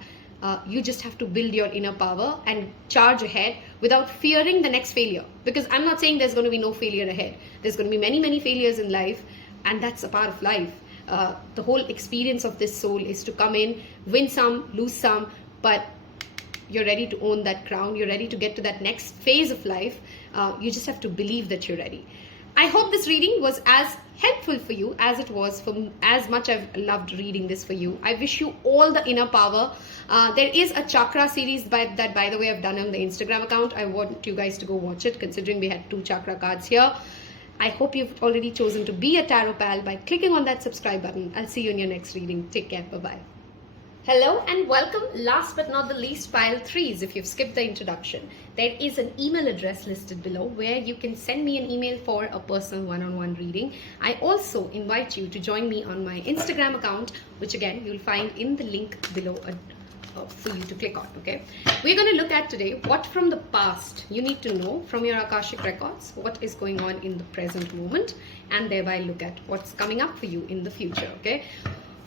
You just have to build your inner power and charge ahead without fearing the next failure. Because I'm not saying there's going to be no failure ahead. There's going to be many, many failures in life, and that's a part of life. The whole experience of this soul is to come in, win some, lose some, but you're ready to own that crown. You're ready to get to that next phase of life. You just have to believe that you're ready. I hope this reading was as helpful for you as it was for as much I've loved reading this for you. I wish you all the inner power. There is a chakra series that, by the way, I've done on the Instagram account. I want you guys to go watch it, considering we had 2 chakra cards here. I hope you've already chosen to be a tarot pal by clicking on that subscribe button. I'll see you in your next reading. Take care. Bye-bye. Hello and welcome. Last but not the least, pile 3s. If you've skipped the introduction, there is an email address listed below where you can send me an email for a personal one-on-one reading. I also invite you to join me on my Instagram account, which again you'll find in the link below for you to click on. Okay, we're going to look at today what from the past you need to know from your Akashic Records, what is going on in the present moment, and thereby look at what's coming up for you in the future. Okay,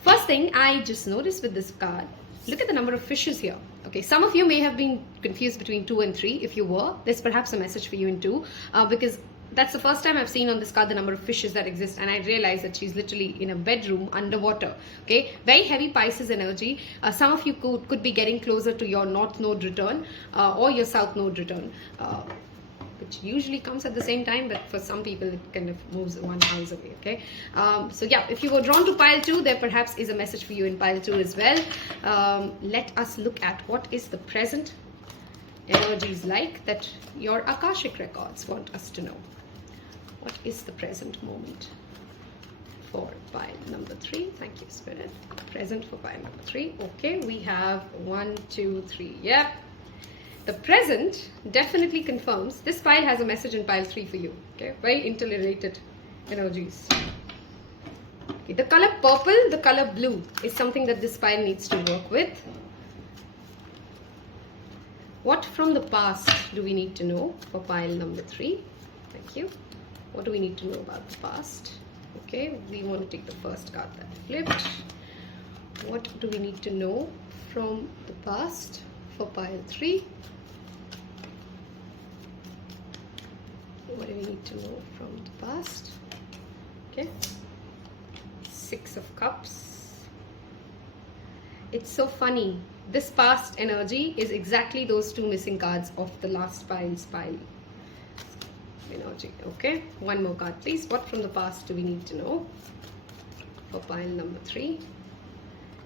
first thing I just noticed with this card, look at the number of fishes here. Okay, some of you may have been confused between 2 and 3. If you were, there's perhaps a message for you in 2, because that's the first time I've seen on this card the number of fishes that exist, and I realized that she's literally in a bedroom underwater. Okay, very heavy Pisces energy. Some of you could be getting closer to your North Node return or your South Node return, which usually comes at the same time, but for some people it kind of moves one house away. Okay, so yeah, if you were drawn to pile 2, there perhaps is a message for you in pile 2 as well. Let us look at what is the present energies like that your Akashic Records want us to know. What is the present moment for pile number 3? Thank you, Spirit. Present for pile number 3. Okay, we have 1, 2, 3. Yep. The present definitely confirms this pile has a message in pile 3 for you. Okay, very interrelated energies. Okay, the color purple, the color blue is something that this pile needs to work with. What from the past do we need to know for pile number 3? Thank you. What do we need to know about the past? Okay, we want to take the first card that flipped. What do we need to know from the past for pile 3? What do we need to know from the past? Okay. 6 of Cups. It's so funny. This past energy is exactly those 2 missing cards of the last pile's pile energy. Okay. One more card, please. What from the past do we need to know for pile number 3?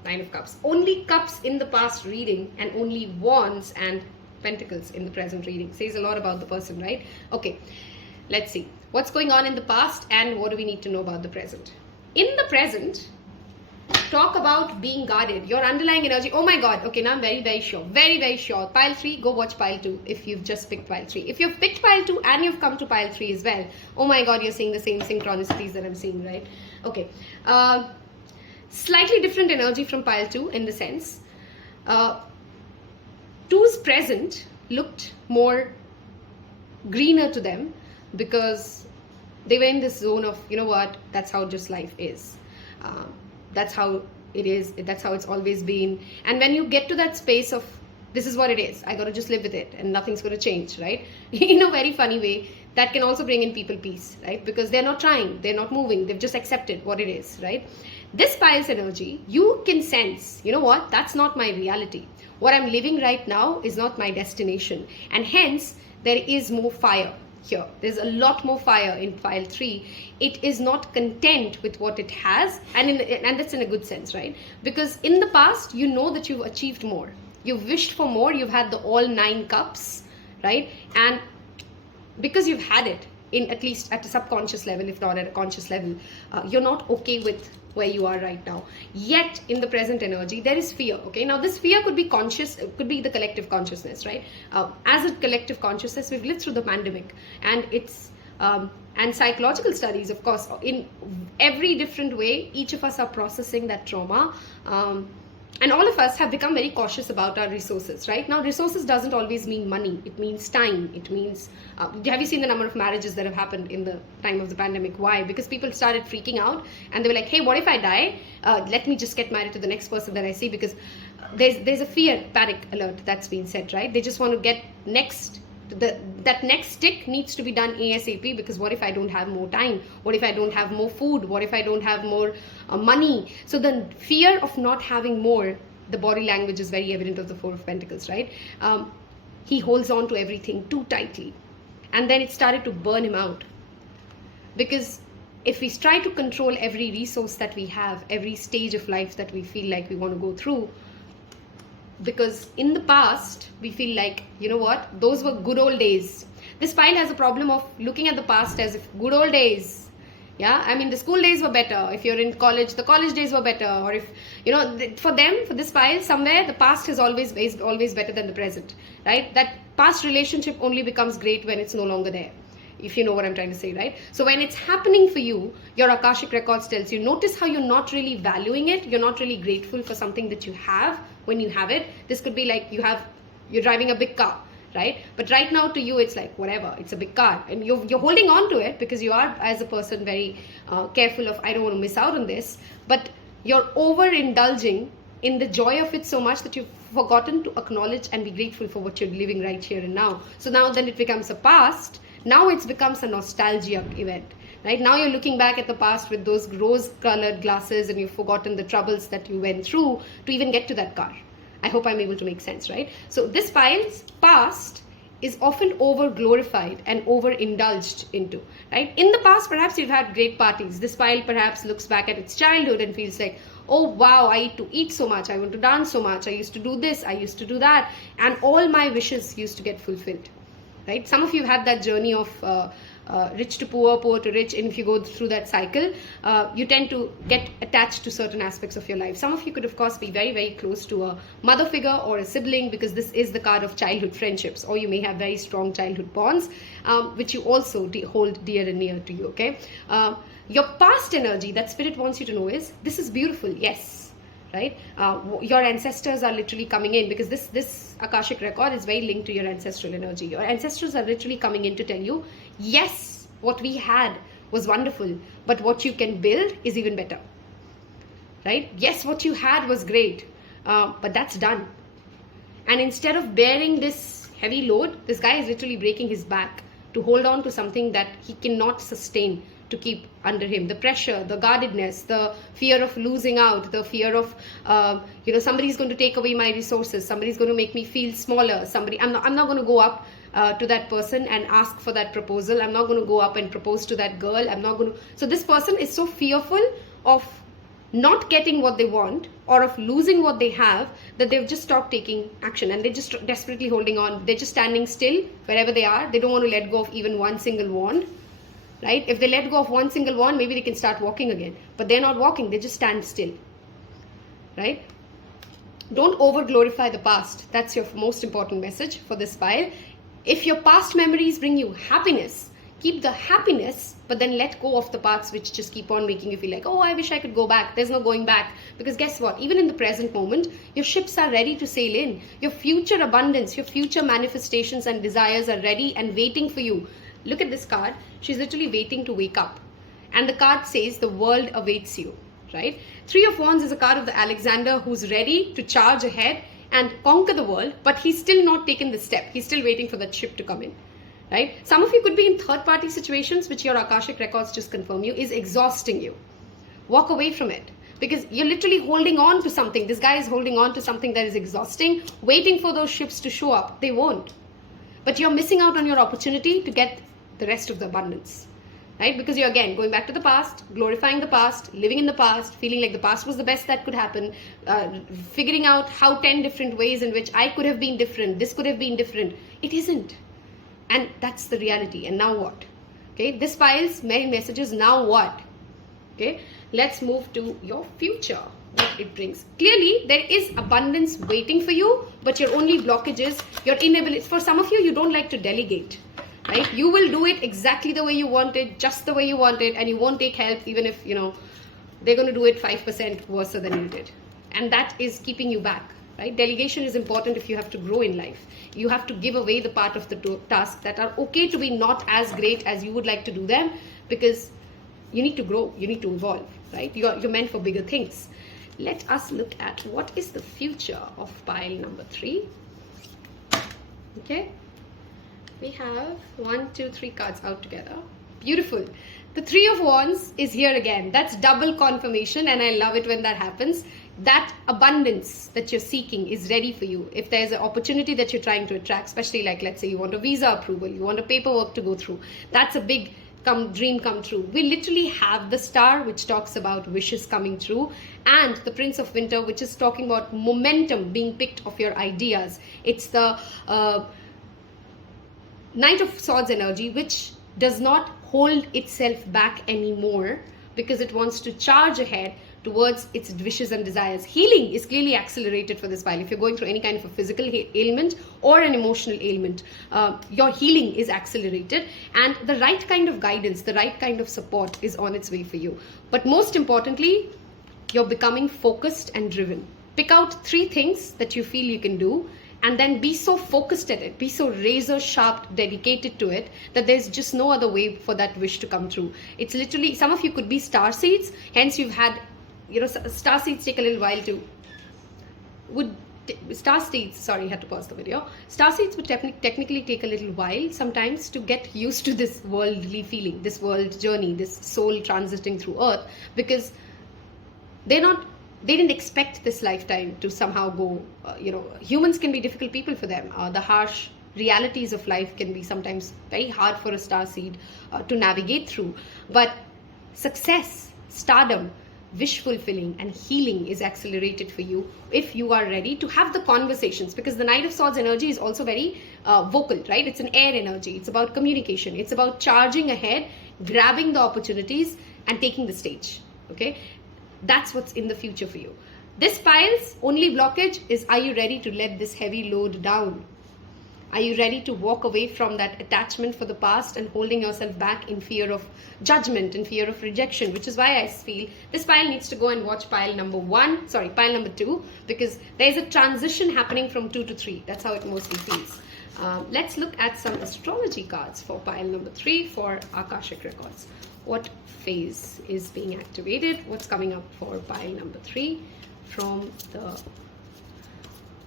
9 of Cups. Only Cups in the past reading and only Wands and Pentacles in the present reading. Says a lot about the person, right? Okay. Let's see. What's going on in the past and what do we need to know about the present? In the present, talk about being guarded. Your underlying energy. Oh my God. Okay, now I'm very, very sure. Very, very sure. Pile 3, go watch pile 2 if you've just picked pile 3. If you've picked pile 2 and you've come to pile 3 as well, oh my God, you're seeing the same synchronicities that I'm seeing, right? Okay. Slightly different energy from pile 2 in the sense. 2's present looked more greener to them because they were in this zone of, you know what, that's how just life is. That's how it is. That's how it's always been. And when you get to that space of, this is what it is, I got to just live with it and nothing's going to change, right? In a very funny way, that can also bring in people peace, right? Because they're not trying, they're not moving, they've just accepted what it is, right? This pile's energy, you can sense, you know what, that's not my reality. What I'm living right now is not my destination. And hence, there is more fire here. There's a lot more fire in pile 3. It is not content with what it has, and that's in a good sense, right? Because in the past, you know that you've achieved more. You've wished for more. You've had the all 9 cups, right? And because you've had it, in at least at a subconscious level, if not at a conscious level, you're not okay with where you are right now. Yet in the present energy, there is fear. Okay, now this fear could be conscious, it could be the collective consciousness, right? As a collective consciousness, we've lived through the pandemic, and it's and psychological studies, of course, in every different way, each of us are processing that trauma. And all of us have become very cautious about our resources, right? Now, resources doesn't always mean money. It means time. It means, have you seen the number of marriages that have happened in the time of the pandemic? Why? Because people started freaking out and they were like, hey, what if I die? Let me just get married to the next person that I see, because there's a fear, panic alert that's been set, right? They just want to get next. That next stick needs to be done ASAP, because what if I don't have more time? What if I don't have more food? What if I don't have more money? So the fear of not having more, the body language is very evident of the 4 of Pentacles, right? He holds on to everything too tightly, and then it started to burn him out. Because if we try to control every resource that we have, every stage of life that we feel like we want to go through, because in the past we feel like, you know what, those were good old days. This pile has a problem of looking at the past as if good old days, yeah, I mean the school days were better. If you're in college, the college days were better. Or if, you know, for them, for this pile, somewhere the past is always better than the present, right? That past relationship only becomes great when it's no longer there, if you know what I'm trying to say, right? So when it's happening for you, your Akashic Records tells you, notice how you're not really valuing it. You're not really grateful for something that you have when you have it. This could be like you're driving a big car, right? But right now to you, it's like, whatever, it's a big car. And you're holding on to it because you are, as a person, very careful of, I don't want to miss out on this. But you're overindulging in the joy of it so much that you've forgotten to acknowledge and be grateful for what you're living right here and now. So now then it becomes a past. Now it becomes a nostalgia event, right? Now you're looking back at the past with those rose-colored glasses, and you've forgotten the troubles that you went through to even get to that car. I hope I'm able to make sense, right? So this pile's past is often over-glorified and over-indulged into, right? In the past, perhaps you've had great parties. This pile perhaps looks back at its childhood and feels like, oh wow, I used to eat so much, I want to dance so much, I used to do this, I used to do that, and all my wishes used to get fulfilled. Right? Some of you have had that journey of rich to poor, poor to rich, and if you go through that cycle, you tend to get attached to certain aspects of your life. Some of you could, of course, be very, very close to a mother figure or a sibling, because this is the card of childhood friendships, or you may have very strong childhood bonds, which you also hold dear and near to you, okay? Your past energy that spirit wants you to know is, this is beautiful, yes. Right? Your ancestors are literally coming in, because this Akashic record is very linked to your ancestral energy. Your ancestors are literally coming in to tell you, yes, what we had was wonderful, but what you can build is even better. Right? Yes, what you had was great, but that's done. And instead of bearing this heavy load, this guy is literally breaking his back to hold on to something that he cannot sustain, to keep under him. The pressure, the guardedness, the fear of losing out, the fear of somebody's going to take away my resources, somebody's going to make me feel smaller, I'm not going to go up to that person and ask for that proposal. I'm not going to go up and propose to that girl. So this person is so fearful of not getting what they want or of losing what they have that they've just stopped taking action, and they're just desperately holding on. They're just standing still wherever they are. They don't want to let go of even one single wand, right? If they let go of one single wand, maybe they can start walking again, but they're not walking. They just stand still, right? Don't over glorify the past. That's your most important message for this pile. If your past memories bring you happiness, keep the happiness, but then let go of the parts which just keep on making you feel like, oh, I wish I could go back. There's no going back. Because guess what? Even in the present moment, your ships are ready to sail in. Your future abundance, your future manifestations and desires are ready and waiting for you. Look at this card. She's literally waiting to wake up. And the card says the world awaits you, right? Three of Wands is a card of the Alexander who's ready to charge ahead and conquer the world, but he's still not taken the step. He's still waiting for that ship to come in. Right? Some of you could be in third-party situations, which your Akashic records just confirm you, is exhausting you. Walk away from it. Because you're literally holding on to something. This guy is holding on to something that is exhausting, waiting for those ships to show up. They won't. But you're missing out on your opportunity to get the rest of the abundance. Right? Because you're, again, going back to the past, glorifying the past, living in the past, feeling like the past was the best that could happen, figuring out how 10 different ways in which I could have been different, this could have been different. It isn't. And that's the reality. And now what? Okay, this pile's main message is now what? Okay, let's move to your future, what it brings. Clearly, there is abundance waiting for you, but your only blockage is your inability. For some of you, you don't like to delegate, right? You will do it exactly the way you want it, just the way you want it, and you won't take help even if, they're going to do it 5% worse than you did. And that is keeping you back. Right? Delegation is important if you have to grow in life. You have to give away the part of the tasks that are okay to be not as great as you would like to do them, because you need to grow, you need to evolve, right? You're meant for bigger things. Let us look at what is the future of pile number 3. Okay, we have 1, 2, 3 cards out together. Beautiful. The 3 of Wands is here again. That's double confirmation, and I love it when that happens. That abundance that you're seeking is ready for you. If there's an opportunity that you're trying to attract, especially like, let's say you want a visa approval, you want a paperwork to go through, that's a big dream come true. We literally have the Star, which talks about wishes coming true, and the Prince of Winter, which is talking about momentum being picked of your ideas. It's the Knight of Swords energy, which does not hold itself back anymore because it wants to charge ahead towards its wishes and desires. Healing is clearly accelerated for this pile. If you're going through any kind of a physical ailment or an emotional ailment, your healing is accelerated, and the right kind of guidance, the right kind of support is on its way for you. But most importantly, you're becoming focused and driven. Pick out 3 things that you feel you can do, and then be so focused at it, be so razor sharp, dedicated to it, that there's just no other way for that wish to come true. It's literally, some of you could be star seeds, hence you've had, star seeds take a little while to, star seeds, sorry, I had to pause the video. Star seeds would technically take a little while sometimes to get used to this worldly feeling, this world journey, this soul transiting through earth, because they didn't expect this lifetime to somehow go, humans can be difficult people for them. The harsh realities of life can be sometimes very hard for a star seed to navigate through. But success, stardom, wish fulfilling and healing is accelerated for you if you are ready to have the conversations, because the Knight of Swords energy is also very vocal, right? It's an air energy. It's about communication. It's about charging ahead, grabbing the opportunities and taking the stage. Okay, that's what's in the future for you. This pile's only blockage is, are you ready to let this heavy load down? Are you ready to walk away from that attachment for the past and holding yourself back in fear of judgment, in fear of rejection? Which is why I feel this pile needs to go and watch pile number 2, because there's a transition happening from 2 to 3. That's how it mostly feels. Let's look at some astrology cards for pile number 3 for Akashic Records. What phase is being activated? What's coming up for pile number 3 from the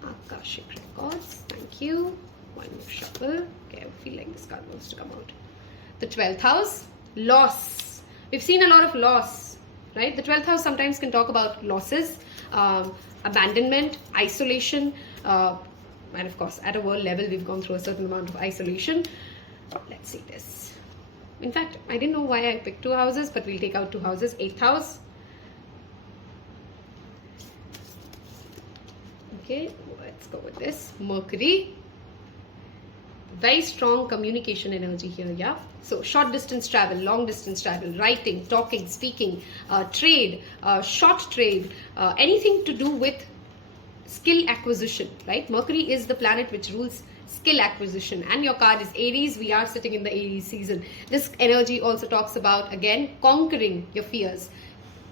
Akashic Records? Thank you. One more shuffle. Okay, I feel like this card wants to come out. The 12th house, loss. We've seen a lot of loss, right? The 12th house sometimes can talk about losses, abandonment, isolation, and of course, at a world level, we've gone through a certain amount of isolation. Let's see this. In fact, I didn't know why I picked 2 houses, but we'll take out 2 houses. 8th house. Okay, let's go with this. Mercury. Very strong communication energy here, yeah? So short distance travel, long distance travel, writing, talking, speaking, trade, short trade, anything to do with skill acquisition, right? Mercury is the planet which rules skill acquisition, and your card is Aries. We are sitting in the Aries season. This energy also talks about, again, conquering your fears.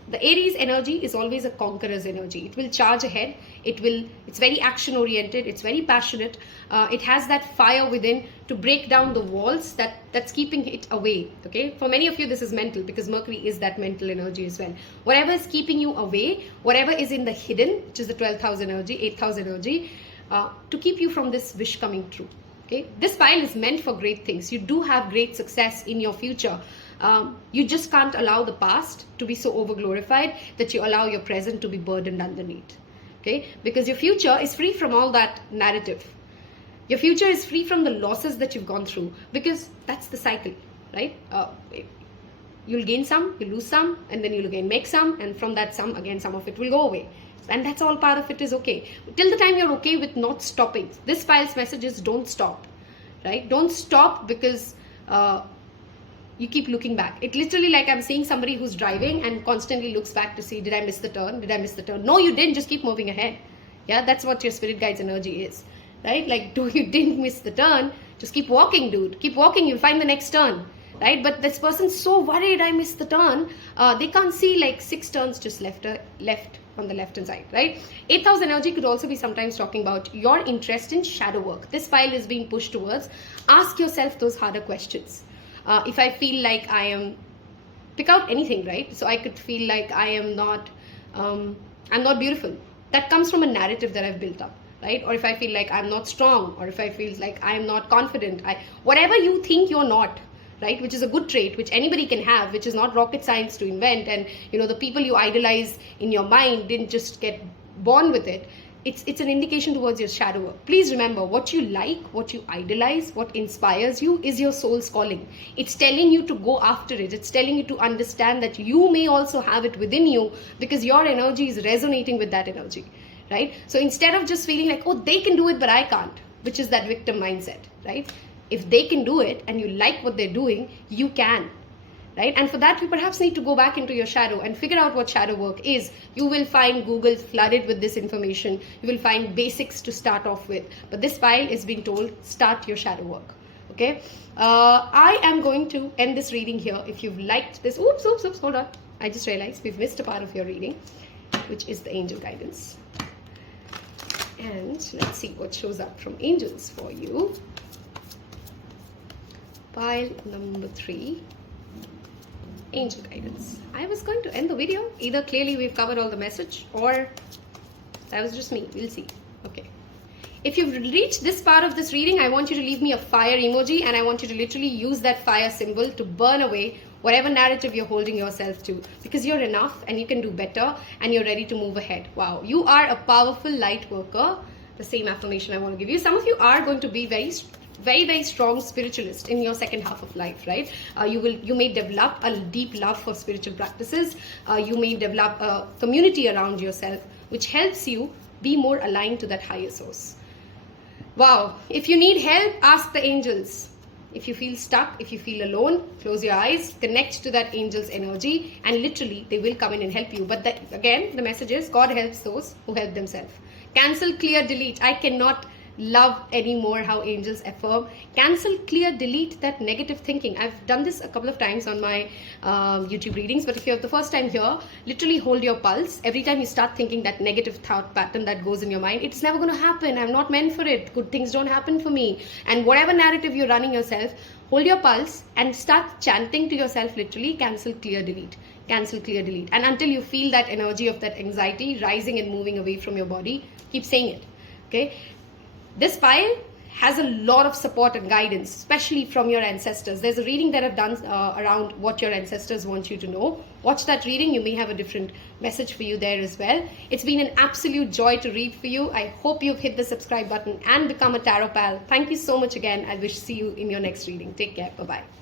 The Aries energy is always a conqueror's energy. It will charge ahead. It's very action oriented. It's very passionate. It has that fire within to break down the walls that's keeping it away. Okay. For many of you, this is mental, because Mercury is that mental energy as well. Whatever is keeping you away, whatever is in the hidden, which is the 12th house energy, 8th house energy, to keep you from this wish coming true. Okay. This pile is meant for great things. You do have great success in your future. You just can't allow the past to be so overglorified that you allow your present to be burdened underneath. Okay, because your future is free from all that narrative. Your future is free from the losses that you've gone through, because that's the cycle, right? You'll gain some, you lose some, and then you'll again make some, and from that some, again, some of it will go away. And that's all part of it is okay. Till the time you're okay with not stopping. This pile's message is don't stop, right? Don't stop, because you keep looking back. It literally, like I'm seeing somebody who's driving and constantly looks back to see, did I miss the turn? Did I miss the turn? No, you didn't. Just keep moving ahead. Yeah, that's what your spirit guide's energy is, right? Like, you didn't miss the turn. Just keep walking, dude. Keep walking. You'll find the next turn, right? But this person's so worried I missed the turn. They can't see like 6 turns just left on the left hand side, right? 8th house energy could also be sometimes talking about your interest in shadow work. This pile is being pushed towards. Ask yourself those harder questions. If I feel like I am, pick out anything, right? So I could feel like I am not, I'm not beautiful. That comes from a narrative that I've built up, right? Or if I feel like I'm not strong, or if I feel like I'm not confident, whatever you think you're not, right? Which is a good trait, which anybody can have, which is not rocket science to invent. And, you know, the people you idolize in your mind didn't just get born with it. It's an indication towards your shadow work. Please remember, what you like, what you idolize, what inspires you is your soul's calling. It's telling you to go after it. It's telling you to understand that you may also have it within you, because your energy is resonating with that energy, right? So instead of just feeling like, oh, they can do it, but I can't, which is that victim mindset, right? If they can do it and you like what they're doing, you can. Right? And for that, you perhaps need to go back into your shadow and figure out what shadow work is. You will find Google flooded with this information. You will find basics to start off with. But this pile is being told, start your shadow work. Okay? I am going to end this reading here. If you've liked this, oops, hold on. I just realized we've missed a part of your reading, which is the angel guidance. And let's see what shows up from angels for you. Pile number 3. Angel guidance. I was going to end the video. Either clearly we've covered all the message, or that was just me. We'll see. Okay. If you've reached this part of this reading, I want you to leave me a fire emoji, and I want you to literally use that fire symbol to burn away whatever narrative you're holding yourself to, because you're enough and you can do better and you're ready to move ahead. Wow. You are a powerful light worker. The same affirmation I want to give you. Some of you are going to be very strong spiritualist in your second half of life, right? You may develop a deep love for spiritual practices. You may develop a community around yourself, which helps you be more aligned to that higher source. Wow. If you need help, ask the angels. If you feel stuck, if you feel alone, close your eyes, connect to that angel's energy, and literally they will come in and help you. But that, again, the message is God helps those who help themselves. Cancel, clear, delete. I cannot love anymore how angels affirm. Cancel, clear, delete that negative thinking. I've done this a couple of times on my YouTube readings, but if you're the first time here, literally hold your pulse. Every time you start thinking that negative thought pattern that goes in your mind, it's never going to happen. I'm not meant for it. Good things don't happen for me. And whatever narrative you're running yourself, hold your pulse and start chanting to yourself, literally, cancel, clear, delete. Cancel, clear, delete. And until you feel that energy of that anxiety rising and moving away from your body, keep saying it. Okay? This pile has a lot of support and guidance, especially from your ancestors. There's a reading that I've done around what your ancestors want you to know. Watch that reading. You may have a different message for you there as well. It's been an absolute joy to read for you. I hope you've hit the subscribe button and become a Taropal. Thank you so much again. I wish to see you in your next reading. Take care. Bye-bye.